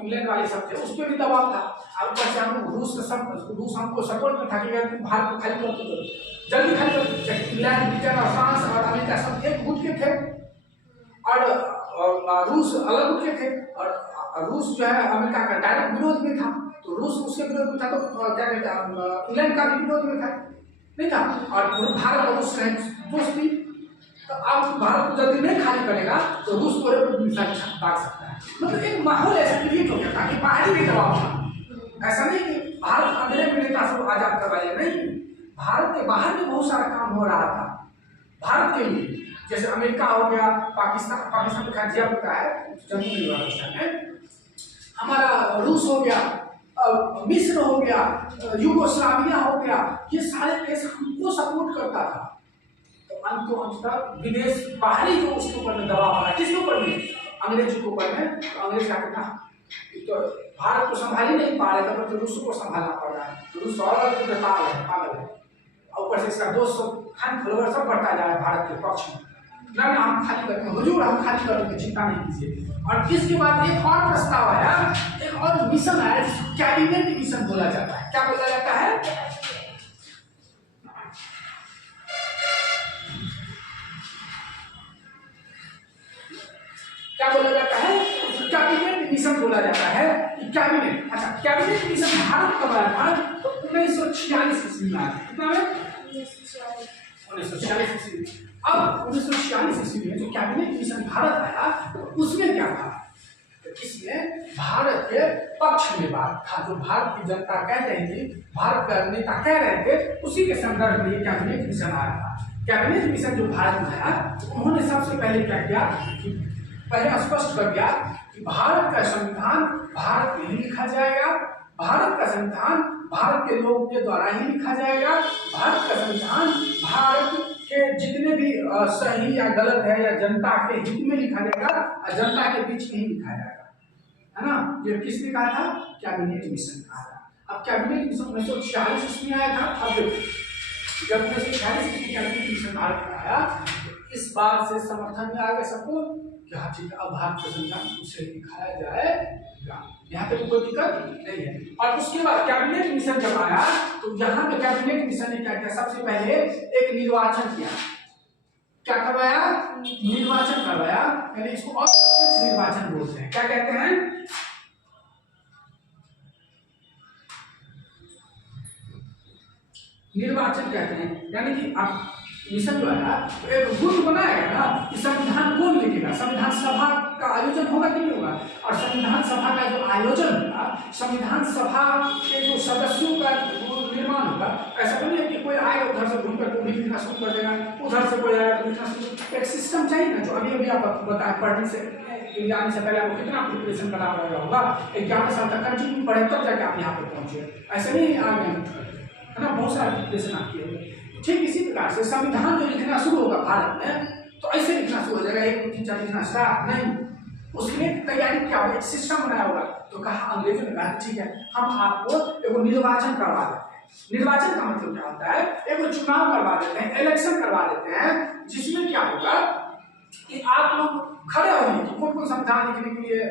इंग्लैंड वाले सब थे उस पर भी दबाव था। अब ऊपर से हम रूस हमको सपोर्ट में था कि अगर तुम भारत को खाली कर दो, जल्दी खाली कर दो। इंग्लैंड, ब्रिटेन और फ्रांस और अमेरिका सब एक गुट के थे, और रूस अलग उठ के थे, और रूस जो है अमेरिका का डायरेक्ट विरोध में था, तो रूस उसके विरोध में था, तो क्या कहते हैं इंग्लैंड का भी विरोध में था, नहीं था, और भारत और रूस दोस्ती। तो अब भारत को जल्दी नहीं खाली करेगा तो रूस को भाग सकता है। मतलब एक माहौल ऐसा क्रिएट हो गया था कि बाहरी भी दबाव था। ऐसा नहीं कि भारत अंदर में नेता सब आजाद करवाया, नहीं, भारत के बाहर भी बहुत सारा काम हो रहा था भारत के लिए। जैसे अमेरिका हो गया, पाकिस्तान का जिया होता है जम्मू में, हमारा रूस हो गया, मिस्र हो गया, यूगोस्लाविया हो गया, ये सारे देश हमको सपोर्ट करता था। तो अंत विदेश बाहरी जो उसके ऊपर में दबाव आ रहा है, किसके ऊपर में, अंग्रेजों के ऊपर में। तो अंग्रेज क्या करता, तो भारत को संभाल ही नहीं पा रहे थे, तो रूस को संभालना पड़ रहा है। तो रूस और बेताल है, पागल है, ऊपर से इसका 200 फैन फॉलोवर सब बढ़ता जा रहा है भारत के पक्ष में। ना हम खाली करेंगे हुजूर, हम खाली करेंगे, चिंता नहीं कीजिए। और इसके बाद एक और प्रस्ताव आया, एक और मिशन आया जिसको कैबिनेट मिशन बोला जाता है। क्या बोला जाता है? क्या बोला जाता है? कैबिनेट मिशन बोला जाता है। कैबिनेट, अच्छा, कैबिनेट मिशन भारत कब आया था? तो 1946 ईस्वी में आया। कितना है? 1946 ईस्वी में। अब 1946 ईस्वी में जो कैबिनेट मिशन भारत आया, तो उसमें क्या था? इसमें भारत के पक्ष में बात था, जो भारत की जनता कह रही थी, भारत का नेता कह रहे थे, उसी के संदर्भ में ये कैबिनेट मिशन आया था। कैबिनेट मिशन जो भारत में आया, उन्होंने सबसे पहले क्या किया, पहले स्पष्ट कर दिया कि भारत का संविधान भारत में ही लिखा जाएगा, भारत का संविधान भारत के लोगों के द्वारा ही लिखा जाएगा, भारत का संविधान भारत के जितने भी सही या गलत है या जनता के हित में लिखा जाएगा और जनता के बीच में ही लिखा जाएगा, है ना। ये किसने कहा था? कैबिनेट मिशन कहा था। अब कैबिनेट मिशन 1946 ईस्वी में आया था। अब जब 1946 ईस्वी कैबिनेट मिशन भारत में आया, इस बात से समर्थन में आ गया सबको कि हाँ ठीक है, अब भारत का संविधान उसे दिखाया जाएगा, यहाँ पे कोई दिक्कत नहीं है। और उसके बाद कैबिनेट मिशन जब आया, तो यहाँ पे कैबिनेट मिशन ने क्या किया? सबसे पहले एक निर्वाचन किया। क्या करवाया? निर्वाचन करवाया, यानी इसको अप्रत्यक्ष निर्वाचन बोलते हैं। क्या कहते हैं? निर्वाचन कहते हैं। यानी कि आप मिशन जो है ना, एक गुण बनाएगा ना कि संविधान कौन लिखेगा, संविधान सभा का आयोजन होगा कि नहीं होगा, और संविधान सभा का जो आयोजन होगा, संविधान सभा के जो सदस्यों का निर्माण होगा। ऐसा तो नहीं है कि कोई आएगा उधर से घूम कर लिखना शुरू कर देगा, उधर से कोई आएगा तो लिखना शुरू। एक सिस्टम चाहिए ना, जो अभी आप बताए, पढ़ने से जाने से पहले आपको कितना प्रिपरेशन करना पड़ेगा होगा, 11 साल तक कंटिन्यू पढ़े तब जाके आप यहाँ पे पहुंचे। ऐसे नहीं आ गए, है ना, बहुत सारा प्रिपरेशन आप किए। ठीक इसी प्रकार से संविधान जो लिखना शुरू होगा भारत में, तो ऐसे लिखना शुरू हो जाएगा, 1 2 3 4 लिखना स्टार्ट नहीं, उसके लिए तैयारी क्या होगा, एक सिस्टम बनाया होगा। तो कहा, अंग्रेजों ने कहा ठीक है, हम आपको एक निर्वाचन करवा देते हैं। निर्वाचन का मतलब क्या होता है? एक चुनाव करवा देते हैं, इलेक्शन करवा देते हैं, जिसमें क्या होगा कि आप लोग खड़े होंगे कि कौन कौन संविधान लिखने के लिए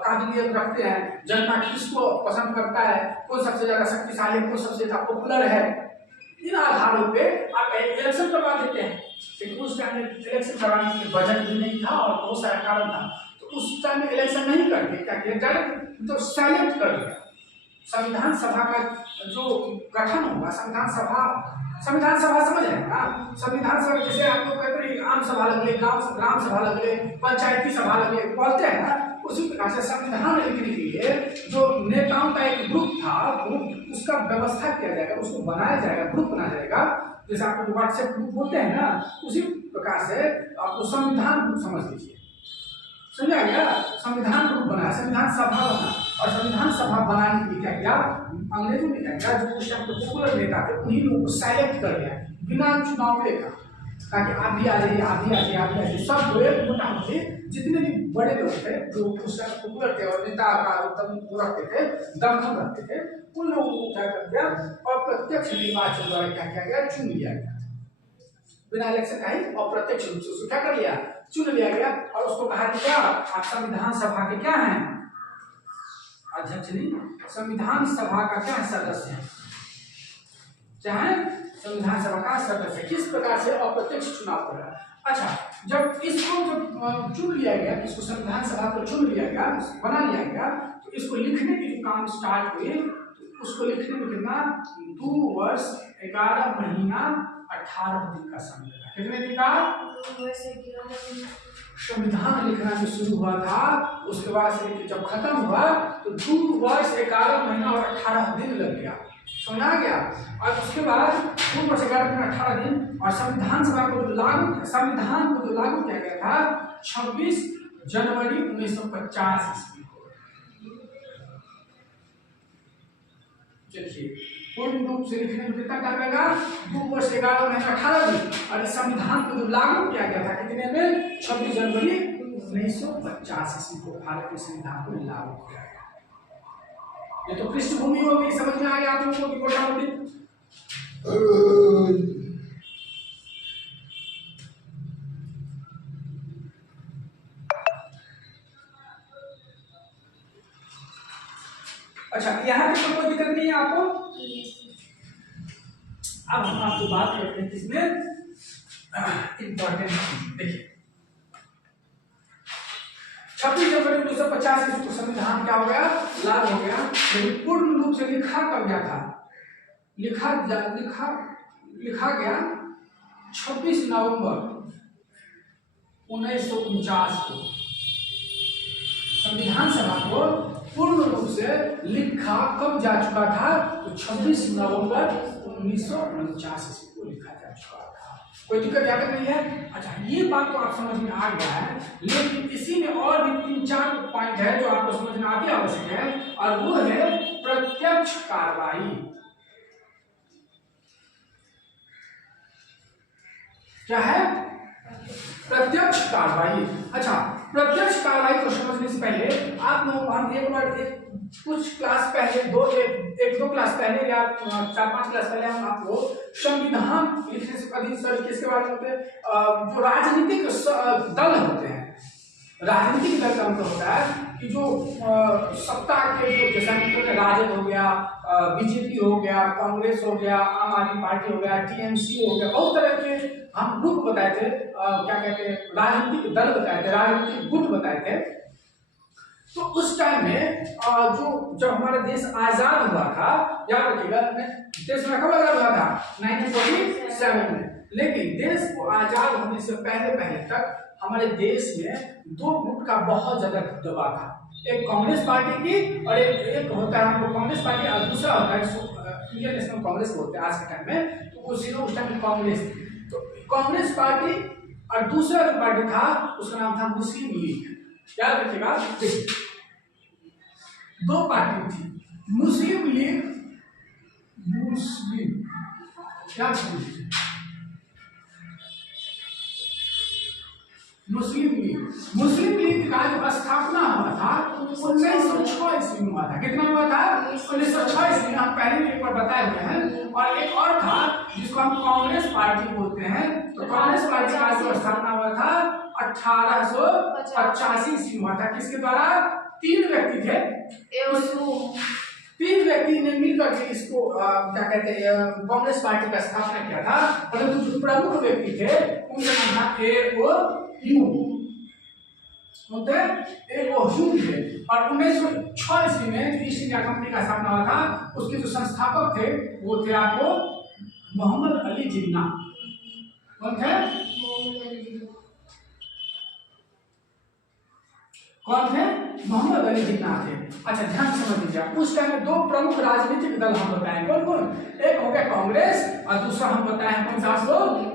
काबिलियत रखते हैं, जनता किसको पसंद करता है, कौन सबसे ज्यादा शक्तिशाली, कौन सबसे ज्यादा पॉपुलर है। इन आधारों पे आप इलेक्शन करवा देते हैं। लेकिन उस टाइम में इलेक्शन करवाने के बजट भी नहीं था और बहुत सारा कारण था, तो उस टाइम में इलेक्शन नहीं करके क्या किया, डायरेक्ट मतलब सेलेक्ट कर दिया। संविधान सभा का जो गठन होगा, संविधान सभा समझ रहे हैं ना, संविधान सभा जैसे आप लोग कहते हैं आम सभा लगले, ग्राम सभा लगले, पंचायती सभा लगले बोलते हैं ना, उसी प्रकार से संविधान लिखने के लिए जो नेताओं का एक ग्रुप था, उसका व्यवस्था किया जाएगा, उसको बनाया जाएगा, ग्रुप बनाया जाएगा। जैसे आप लोग व्हाट्सएप ग्रुप बोलते हैं ना, उसी प्रकार से आपको संविधान ग्रुप समझ लीजिए, समझा गया। संविधान ग्रुप बनाया, संविधान सभा बना, और संविधान सभा बनाने के लिए क्या किया, अंग्रेजों ने क्या किया, जो उस टाइम के पॉपुलर नेता थे उन्हीं लोगों को सेलेक्ट कर लिया बिना चुनाव का, ताकि आप भी आ जाइए, आप भी आ जाइए, आप भी आ जाइए, सब लोग मोटामोटी जितने भी बड़े लोग थे जो उस टाइम पॉपुलर थे और नेता का उत्तम रखते थे, दमखम रखते थे, उन लोगों को क्या कर दिया, अप्रत्यक्ष निर्वाचन द्वारा क्या किया गया, चुन लिया गया, बिना इलेक्शन का ही अप्रत्यक्ष रूप से उसको क्या कर लिया, चुन लिया गया। और उसको कहा गया आप संविधान सभा के क्या हैं, अध्यक्ष नहीं, संविधान सभा का क्या सदस्य है, चाहे संविधान सभा का सदस्य। किस प्रकार से? अप्रत्यक्ष चुनाव कर रहा है। अच्छा, जब इसको जब चुन लिया गया, इसको संविधान सभा को चुन लिया गया, बना लिया गया, तो इसको लिखने के जो काम स्टार्ट हुए, तो उसको लिखने में कितना 2 वर्ष 11 महीना 18 दिन का समय लगा। कितने दिन का? संविधान लिखना जो शुरू हुआ था, उसके बाद से लेकर जब खत्म हुआ तो 2 वर्ष 11 महीना और 18 दिन लग गया। समझ आ गया? और उसके बाद 2 वर्ष 11 महीना 18 दिन, और संविधान सभा को जो संविधान को जो लागू किया गया था 26 जनवरी 1950 ईस्वी को। देखिए, पूर्ण रूप से लिखने में कितना टाइम लगा? 2 वर्ष 11 महीना 18 दिन। और इस संविधान को जो लागू किया गया था कितने में? 26 जनवरी 1950 ईस्वी को भारत के संविधान को लागू किया गया। ये तो पृष्ठभूमि हो गई, समझ में आ गया आप लोगों को मोटा मोटी? अच्छा, यहाँ पे कोई दिक्कत नहीं है आपको? अब हम आपको बात करते हैं किसमें इंपॉर्टेंट। देखिए, 26 जनवरी 1950 ईस्वी को संविधान क्या हो गया? लागू हो गया। लेकिन पूर्ण रूप से लिखा कब गया था? लिखा गया 26 नवंबर 1949 को। संविधान सभा को पूर्ण रूप से लिखा कब जा चुका था? तो 26 नवंबर 1949 ईस्वी को लिखा जा चुका था। कोई दिक्कत यहाँ नहीं है? अच्छा, ये बात तो आप समझ में आ गया है, लेकिन इसी में और भी 3-4 पॉइंट है जो आपको समझना अति आवश्यक है, और वो है प्रत्यक्ष कार्रवाई। क्या है? प्रत्यक्ष कार्रवाई। अच्छा, प्रत्यक्ष कार्रवाई को समझने से पहले आप लोगों को हम एक बार कुछ क्लास पहले एक दो क्लास पहले या 4-5 क्लास पहले हम आपको संविधान लिखने से अधिक सर किसके बारे में होते हैं? जो राजनीतिक दल होते हैं, राजनीतिक दल का मतलब होता है कि जो सत्ता के जो जैसा राजद हो गया, बीजेपी हो गया, कांग्रेस हो गया, आम आदमी पार्टी हो गया, टीएमसी हो गया, बहुत तरह के हम ग्रुप बताए थे, क्या कहते हैं, राजनीतिक दल बताए थे, राजनीतिक गुट बताए थे। तो उस टाइम में जो जब हमारा देश आजाद हुआ था, याद रखिएगा, देश में कब आजाद हुआ था? 1947 में। लेकिन देश को आजाद होने से पहले तक हमारे देश में 2 गुट का बहुत ज्यादा दबदबा था। एक कांग्रेस पार्टी की, और एक होता है हमको कांग्रेस पार्टी, और दूसरा होता है इंडियन नेशनल कांग्रेस बोलते हैं आज के टाइम में। तो उस टाइम कांग्रेस थी। तो कांग्रेस पार्टी और दूसरा जो पार्टी था उसका नाम था मुस्लिम लीग। याद रखिएगा, 2 पार्टी थी, मुस्लिम लीग, मुस्लिम लीग का जो स्थापना हुआ था 1906 ईस्वी में हुआ था। कितना हुआ था? 1906 ईस्वी में। हम पहले भी एक बार बताए हुए हैं। और एक और था जिसको हम कांग्रेस पार्टी बोलते हैं। तो कांग्रेस पार्टी का जो स्थापना हुआ था 1885 ईस्वी में हुआ था। किसके द्वारा? 3 व्यक्ति थे। 3 व्यक्ति ने मिलकर के इसको क्या कहते हैं, कांग्रेस पार्टी का स्थापना किया था। परंतु जो प्रमुख व्यक्ति थे उनका नाम था ह्यूम थे। और 1906 ईस्वी में जो ईस्ट इंडिया कंपनी का स्थापना हुआ था, उसके जो संस्थापक थे वो थे आपको मोहम्मद अली जिन्ना। कौन थे? मोहम्मद अली जिन्ना थे। अच्छा, ध्यान समझ लीजिए, उस टाइम में 2 प्रमुख राजनीतिक दल हम बताएं। कौन कौन? एक हो गया कांग्रेस, और दूसरा हम बताएं कौन सा?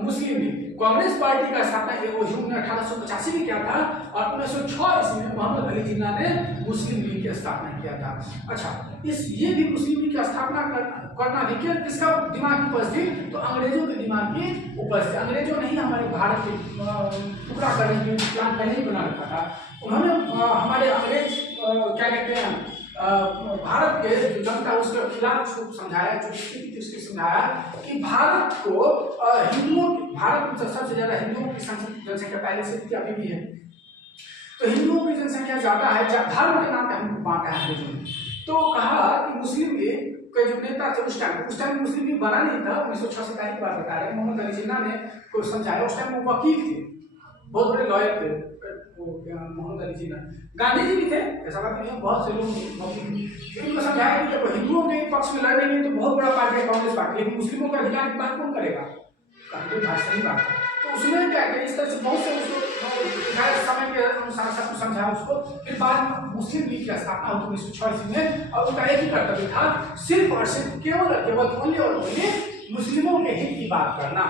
मुस्लिम लीग। कांग्रेस पार्टी का स्थापना ह्यूम ने 1885 में किया था, और 1906 ईस्वी में मोहम्मद अली जिन्ना ने मुस्लिम लीग की स्थापना किया था। अच्छा, ये भी मुस्लिम लीग की स्थापना करना भी किसका दिमाग की उपज थी? तो अंग्रेजों के दिमाग की उपज थी। अंग्रेजों ने ही हमारे भारत के टुकड़ा करने की प्लान पहले ही बना रखा था। उन्होंने हमारे अंग्रेज क्या कहते हैं, भारत के जो जनता उसके खिलाफ समझाया, जो स्थिति थी उसकी समझाया कि भारत को भारत में सबसे ज्यादा हिंदुओं की जनसंख्या पहले से थी, अभी भी है। तो हिंदुओं की जनसंख्या ज्यादा है, धर्म के नाम पे हमको बांटा है अंग्रेजों ने। तो कहा कि मुस्लिम लीग के जो नेता थे उस टाइम मुस्लिम लीग बना नहीं था। 1966 का ही बात बता रहे हैं। मोहम्मद अली जिन्ना ने को समझाया। उस टाइम वो वकील थे, बहुत बड़े लॉयर थे मोहम्मद अली जिन्ना। गांधी जी भी थे, ऐसा बात नहीं है, बहुत से लोग वकील। उनको समझाया कि जब हिंदुओं के पक्ष में लड़ेंगे तो बहुत बड़ा पार्टी है कांग्रेस पार्टी, लेकिन मुस्लिमों का अधिकार की बात कौन करेगा? कांग्रेस बात सही बात है। तो उसने क्या किया, इस तरह से बहुत से उसको समय के अनुसार सब कुछ समझाया उसको। फिर बाद में मुस्लिम लीग की स्थापना हुई 1986 में, और उनका एक ही कर्तव्य था, सिर्फ और सिर्फ केवल और केवल ओनली और ओनली मुस्लिमों के हित की बात करना।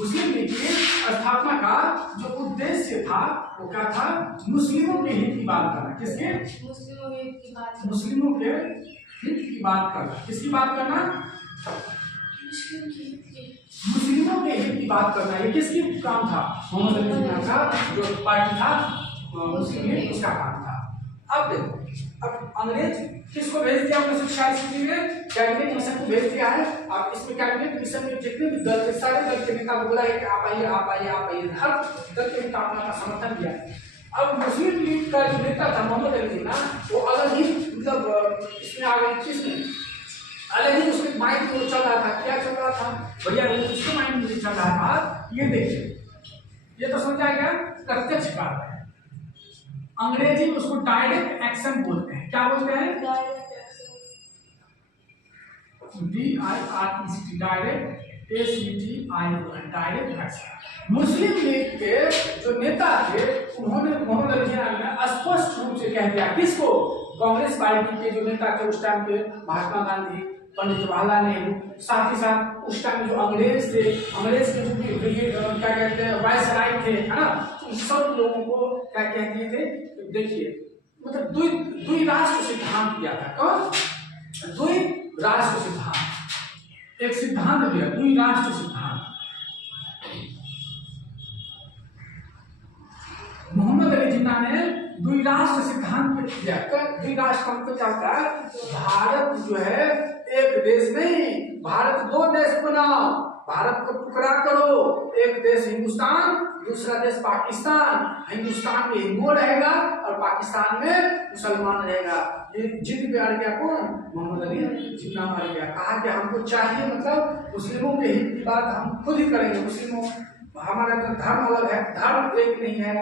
मुस्लिम लीग की स्थापना का जो उद्देश्य था वो क्या था? मुस्लिमों के हित की बात करना। किसके? मुस्लिमों के हित की बात। मुस्लिमों के हित की बात करना। किसकी बात करना? मुस्लिमों के हित की बात करना। ये किसकी काम था? मोहम्मद अली जिन्ना का जो पार्टी था मुस्लिम लीग, उसका काम था। अब देखो, अब अंग्रेज किसको भेज दिया 1946 में? कैबिनेट मिशन को भेज दिया है। अब इसमें कैबिनेट मिशन में जितने भी दल थे, सारे दल के नेता को बोला है कि आप आइए, आप आइए, आप आइए। हर दल के नेता अपना समर्थन दिया। अब मुस्लिम लीग का जो नेता था मोहम्मद अली जिन्ना, वो अलग ही मतलब इसमें आ गए। किसमें अलग ही उसके माइंड में चल रहा था। क्या चल रहा था भैया? उसके माइंड में चल रहा था, ये देखिए, ये तो समझा गया, प्रत्यक्ष कार्य है। अंग्रेजी में उसको डायरेक्ट एक्शन बोलते हैं। क्या बोलते हैं? DIRECT, direct, ACTION, direct action. Muslim League के जो नेता थे उन्होंने मोहम्मद अली जिन्ना ने स्पष्ट रूप से कह दिया। किसको? कांग्रेस पार्टी के जो नेता थे उस टाइम पे, महात्मा गांधी, पंडित जवाहरलाल नेहरू, साथ ही साथ उस टाइम जो अंग्रेज थे, अंग्रेज के जो क्या कहते हैं वायसराय थे, है ना, उन सब लोगों को क्या कह दिए थे? देखिए, मतलब द्वि राष्ट्र सिद्धांत दिया था। कौन? द्वि राष्ट्र सिद्धांत, एक सिद्धांत दिया, द्वि राष्ट्र सिद्धांत। मोहम्मद अली जिन्ना ने द्वि राष्ट्र सिद्धांत पे दिया। द्वि राष्ट्र का मतलब क्या होता है? भारत जो है एक देश नहीं, भारत दो देश बनाओ, भारत को टुकड़ा करो, एक देश हिंदुस्तान, दूसरा देश पाकिस्तान। हिंदुस्तान में हिंदू रहेगा और पाकिस्तान में मुसलमान रहेगा। ये जिद पे अड़ गया कौन? मोहम्मद अली जिन्ना अड़ गया। कहा कि हमको चाहिए, मतलब मुस्लिमों के हित की बात हम खुद ही करेंगे। मुस्लिमों, हमारा धर्म अलग है, धर्म एक नहीं है,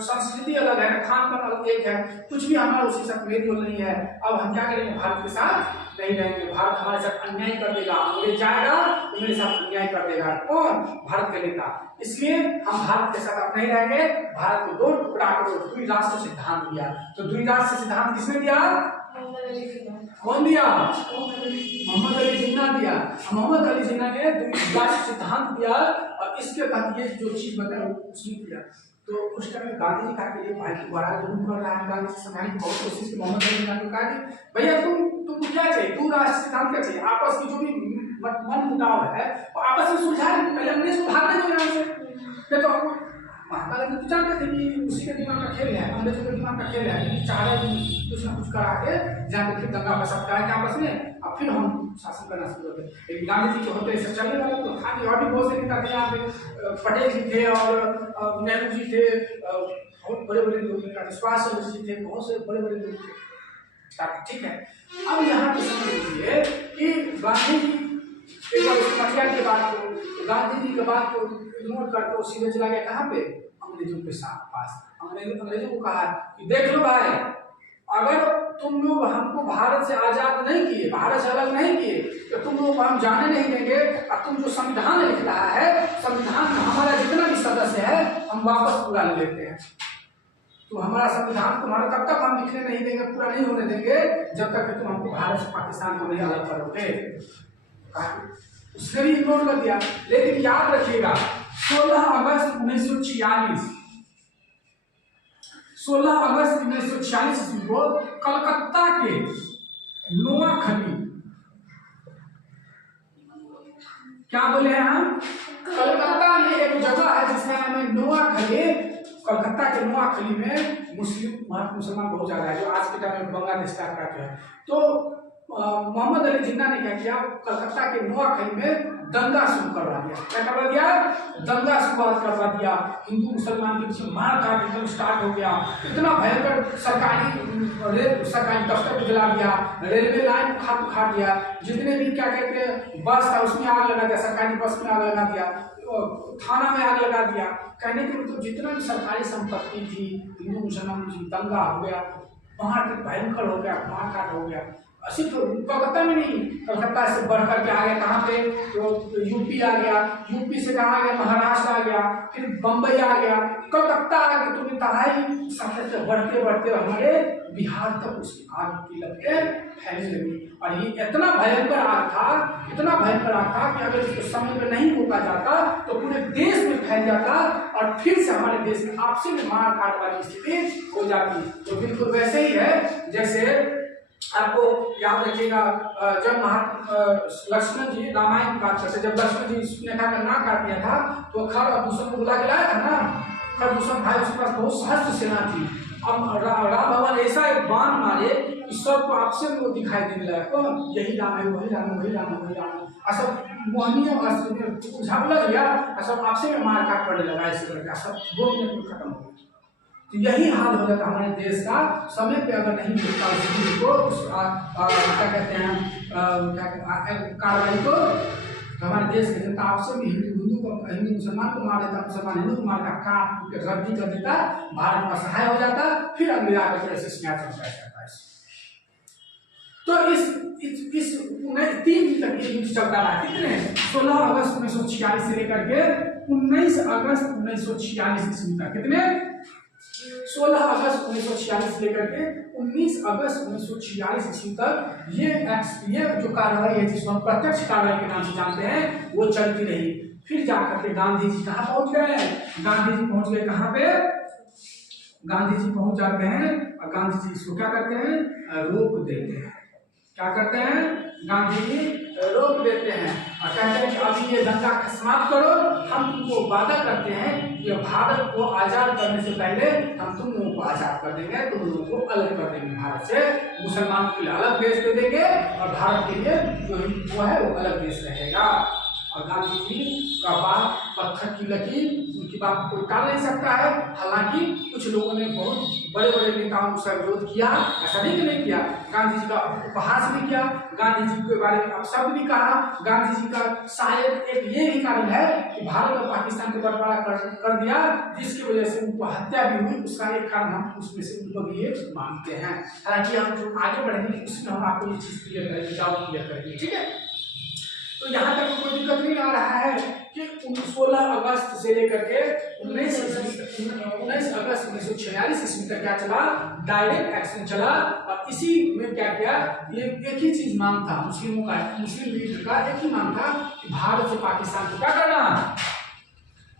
संस्कृति अलग है, खान पान अलग एक है, कुछ भी हमारा उसी साथ मेल नहीं है। अब हम क्या करेंगे? भारत के साथ नहीं रहेंगे, भारत हमारे साथ अन्याय कर देगा। अंग्रेज जाएगा तो मेरे साथ अन्याय कर देगा। कौन? भारत के नेता। इसलिए हम भारत के साथ अब नहीं रहेंगे, भारत को दो टुकड़ा करो। द्वि राष्ट्र सिद्धांत दिया। तो द्वि राष्ट्र सिद्धांत किसने दिया? कौन दिया? मोहम्मद अली जिन्ना दिया। मोहम्मद अली जिन्ना ने द्वि राष्ट्र सिद्धांत दिया, और इसके तहत ये जो चीज बताया उसने किया। तो उस टाइम गांधी जी कहा कि भाई तू बड़ा जुल्म कर रहा है। गांधी जी समझाने की बहुत कोशिश की। मोहम्मद अली जिन्ना ने कहा कि भैया तुमको क्या चाहिए? दो राष्ट्र सिद्धांत क्या चाहिए? आपस की जो भी मन मुटाव है वो आपस में सुलझा लें। पहले अंग्रेज को भागने दो यहाँ से। तो महात्मा गांधी तो जानते थे कि उसी के दिमाग का खेल है, अंग्रेजों के दिमाग का खेल है। चाह रहे कुछ ना कुछ करा के जहाँ फिर दंगा फसाद करा के आपस में, अब फिर हम शासन करना शुरू होते। लेकिन गांधी जी के होते ऐसे चलने वाले तो था नहीं। और भी बहुत से नेता थे यहाँ पे, पटेल जी थे और नेहरू जी थे, बहुत बड़े बड़े लोग थे, सुभाष चंद्र जी थे, बहुत से बड़े बड़े लोग थे। ठीक है, अब यहाँ पे समझ लीजिए कि गांधी जी एक बार उस मटिया के बात को, गांधी जी के बात को इग्नोर करके वो सीधे चला गया कहाँ पे? अंग्रेजों के साथ पास। अंग्रेजों को कहा कि देख लो भाई, अगर तुम लोग हमको भारत से आजाद नहीं किए, भारत से अलग नहीं किए, तो तुम लोग को हम जाने नहीं देंगे। और तुम जो संविधान लिख रहा है, संविधान में हमारा जितना भी सदस्य है हम वापस पूरा ले लेते हैं। तो हमारा संविधान तुम्हारा तब तक हम लिखने नहीं देंगे, पूरा नहीं होने देंगे, जब तक कि तुम हमको भारत से पाकिस्तान को नहीं अलग करोगे। उसने भी इग्नोर कर दिया। लेकिन याद रखिएगा 16 अगस्त 1946, 16 अगस्त 1946 ईस्वी को कलकत्ता के नोआखली, क्या बोले हैं हम? कलकत्ता में एक जगह है जिसका नाम है नोआखली। कलकत्ता के नोआखली में मुसलमान बहुत ज्यादा है, जो आज के टाइम में बांग्लादेश का है। तो मोहम्मद अली जिन्ना ने क्या किया? कलकत्ता के नोआखली में दंगा शुरू करवा दिया। क्या करवा दिया? दंगा शुरुआत करवा दिया। हिंदू मुसलमान के बीच मार काट एकदम स्टार्ट हो गया। इतना भयंकर सरकारी दफ्तर को जला दिया, रेलवे लाइन को उखाड़ दिया, जितने भी क्या कहते हैं बस था उसमें आग लगा दिया, सरकारी बस में आग लगा दिया, थाना में आग लगा दिया। कहने के मतलब जितना भी सरकारी संपत्ति थी हिंदू मुसलमान की, दंगा हो गया, वहां तक भयंकर हो गया, मार काट हो गया। सिर्फ कलकत्ता में नहीं, कलकत्ता से बढ़ करके आ गया कहाँ पे? तो यूपी आ गया, यूपी से कहाँ आ गया? महाराष्ट्र आ गया, फिर बम्बई आ गया, कलकत्ता आ गया, तो तहाई सफर से बढ़ते बढ़ते हमारे बिहार तक उसकी आग की लपटें फैलने लगी। और ये इतना भयंकर आग था, इतना भयंकर आग था कि अगर इसको समय में नहीं रोका जाता तो पूरे देश में फैल जाता और फिर से हमारे देश में आपसी में मार काट वाली स्थिति हो जाती। तो बिल्कुल वैसे ही है जैसे आपको याद रखिएगा, जब लक्ष्मण जी रामायण की बात करते, जब लक्ष्मण जी सुनेखा का नाक काट दिया था तो खरदूषण को बुला के लाया था ना। खरदूषण भाई उसके पास बहुत सहस्त्र सेना थी। अब राम भगवान ऐसा एक बाण मारे कि सबको आपसे में वो दिखाई देने लगा, कौन? यही राम है, वही राम है, वही राम है, वही राम है। और सब मोहनियों झाबला गया और सब आपसे में मार काट पड़ने लगा, ऐसे करके सब 2 मिनट में खत्म हो गया। तो यही हाल हो जाता हमारे देश का। समय पे अगर नहीं होता उसको क्या कहते हैं कार्रवाई को, तो हमारे देश की जनता आपसे भी हिंदू मुसलमान को मार देता, मुसलमान हिंदू को मार का काट के रद्दी कर देता, भारत में असहाय हो जाता, फिर अंग्रेज आकर ऐसे जाता है। तो इस 3 दिन तक ये युद्ध चलता रहा। कितने? 16 अगस्त 1946 से लेकर के 19 अगस्त 1946 ईस्वी तक। कितने? 16 अगस्त 1946 से लेकर के 19 अगस्त 1946 ईस्वी तक ये जो कार्रवाई है जिसको हम प्रत्यक्ष कार्रवाई के नाम से जानते हैं वो चलती रही। फिर जाकर के गांधी जी कहाँ पहुंच गए? गांधी जी पहुंच गए कहाँ पे? गांधी जी पहुंच जाते हैं और गांधी जी इसको क्या करते हैं? रोक देते हैं। क्या करते हैं? गांधी जी रोक देते हैं और कहते हैं कि अभी ये दंगा समाप्त करो, हम तुमको वादा करते हैं कि भारत को आजाद करने से पहले हम तुम लोगों को आजाद कर देंगे, तुम लोगों को अलग कर देंगे भारत से, मुसलमानों के लिए अलग देश दे देंगे और भारत के लिए जो वो है वो अलग देश रहेगा। और गांधी जी का बात पत्थर की लकीर, उनकी बात कोई टाल नहीं सकता है। हालांकि कुछ लोगों ने बहुत बड़े बड़े नेताओं का विरोध किया, ऐसा नहीं किया, गांधी जी का उपहास भी किया, गांधी जी के बारे में अपशब्द भी कहा। गांधी जी का शायद एक ये भी कारण है कि भारत और पाकिस्तान को बंटवारा कर दिया, जिसकी वजह से उनको हत्या भी हुई। उसका एक कारण हम उसमें से उनको भी ये मानते हैं। हालांकि हम जो आगे बढ़ेंगे उसमें हम आपको ये चीज क्लियर करेंगे, डाउट क्लियर करेंगे, ठीक है। तो यहाँ तक कोई दिक्कत नहीं आ रहा है कि 16 अगस्त से लेकर के 19 अगस्त 1946 ईस्वी तक क्या चला? डायरेक्ट एक्शन चला। और इसी में क्या किया? ये एक ही चीज मांग था मुस्लिमों का, मुस्लिम लीग का एक ही मांग था कि भारत से पाकिस्तान को क्या करना?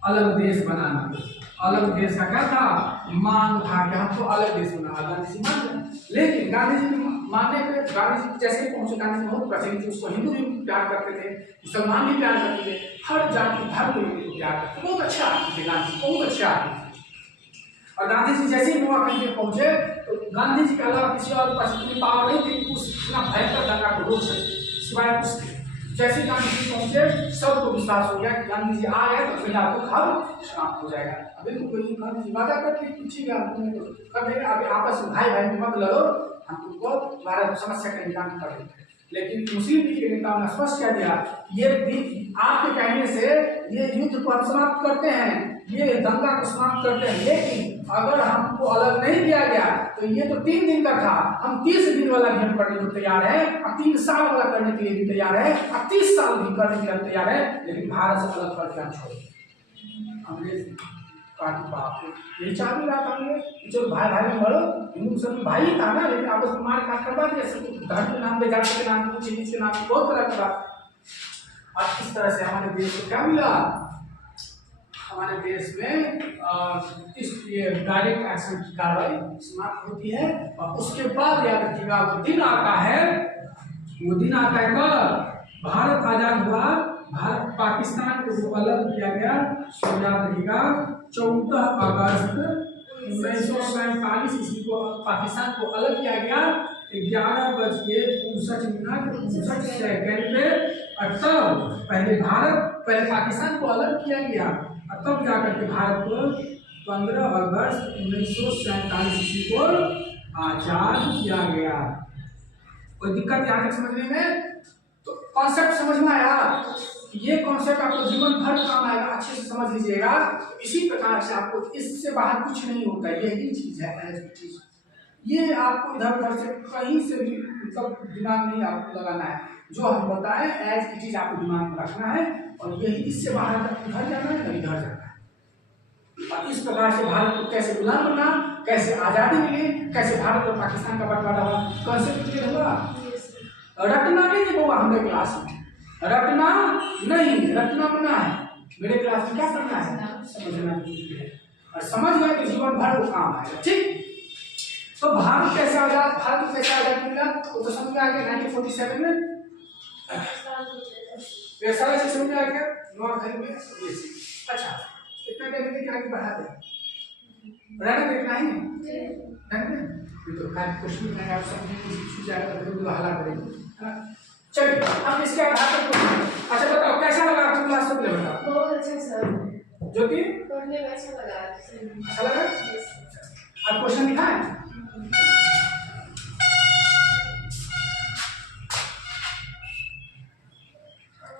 अलग देश बनाना। अलग देश का क्या था? मांग था कि हमको अलग देश बनाना। गांधी जी मान गए, लेकिन गांधी जी मानने पे गांधी जी जैसे ही पहुंचे, गांधी जी बहुत प्रचलित थे, उसको हिंदू भी प्यार करते थे, मुसलमान भी प्यार करते थे, हर जाति धर्म को प्यार करते, बहुत अच्छे आदमी थे गांधी जी, बहुत अच्छे आदमी थे। और गांधी जी जैसे ही नोआ कहीं पहुंचे तो गांधी जी के अलावा किसी और पास इतनी पावर नहीं थी कि उस इतना भयंकर दंगा को रोक सके, सिवाय उसके। जैसे गांधी जी पहुंचे सबको विश्वास हो गया कि गांधी जी आ गए तो फिलहाल तो खत्म समाप्त हो जाएगा। अभी तो कोई गांधी जी वादा करके ठीक है कर देंगे, अभी आपस में भाई भाई मत लड़ो, हम तुमको तुम्हारा समस्या का निदान कर देंगे। लेकिन मुस्लिम लीग के नेताओं ने स्पष्ट कह दिया ये आपके कहने से ये युद्ध को हम समाप्त करते हैं, ये दंगा को समाप्त करते हैं, लेकिन अगर हमको अलग नहीं किया गया तो ये तो 3 दिन का था, हम 30 दिन वाला भी हम करने को तैयार है, और 3 साल वाला करने के लिए भी तैयार है, और 30 साल भी करने के लिए तैयार है, लेकिन भारत से अलग करके हम छोड़। अंग्रेज बाप यही चाह भी रहा था जो भाई भाई में मरो, हिंदू मुसलमान भाई ही था ना, लेकिन आपस में मार काट करवा दिया, सब धर्म के नाम पे, जाति के नाम पे, चीज के नाम पे, बहुत तरह का। और इस तरह से हमारे देश को क्या मिला? हमारे देश में इस डायरेक्ट एक्शन की कार्रवाई समाप्त होती है। और उसके बाद याद रखिएगा वो दिन आता है, वो दिन आता है कब भारत आजाद हुआ, भारत पाकिस्तान को जो अलग किया गया, सो याद रखिएगा 14 अगस्त 1947 ईस्वी को पाकिस्तान को अलग किया गया 11:59 पे। और तब पहले पहले पाकिस्तान को अलग किया गया और तब जाकर के भारत को 15 अगस्त 1947 ईस्वी को आजाद किया गया। कोई दिक्कत यहाँ तक समझने में? तो कॉन्सेप्ट समझ में आया? ये कॉन्सेप्ट आपको जीवन भर काम आएगा, अच्छे से समझ लीजिएगा। इसी प्रकार से आपको इससे बाहर कुछ नहीं होता, यही चीज है एज इट इज। ये आपको इधर उधर से कहीं से भी मतलब दिमाग नहीं आपको लगाना है, जो हम बताएं एज इट इज आपको दिमाग में रखना है और यही, इससे बाहर उधर जाना है इधर जाना है। और इस प्रकार से भारत को कैसे गुलाम बना, कैसे आजादी मिली, कैसे भारत और पाकिस्तान का बंटवारा हुआ, कॉन्सेप्ट क्लियर हुआ? रटना नहीं है बाबा, हमारे क्लास में रटना नहीं, रटना मना है। मेरे क्लास में क्या करना है? समझना है, और समझ गए तो जीवन भर वो काम आएगा। ठीक, तो भारत कैसे आजाद, भारत को कैसे आजाद मिला वो तो समझ में आ गया 1947 में। वैसा से समझ में आ गया नवाखली में ये चीज। अच्छा, इतना देखने के आगे बढ़ा दे, रहने देखना है नहीं तो काट क्वेश्चन में आप समझे कुछ जाएगा तो हला करेंगे। चलिए अब इसके आधार पर अच्छा बताओ कैसा लगा आपको क्लास में? बताओ। बहुत अच्छा सर, ज्योति पढ़ने में अच्छा लगा। अच्छा लगा? अब क्वेश्चन लिखा है?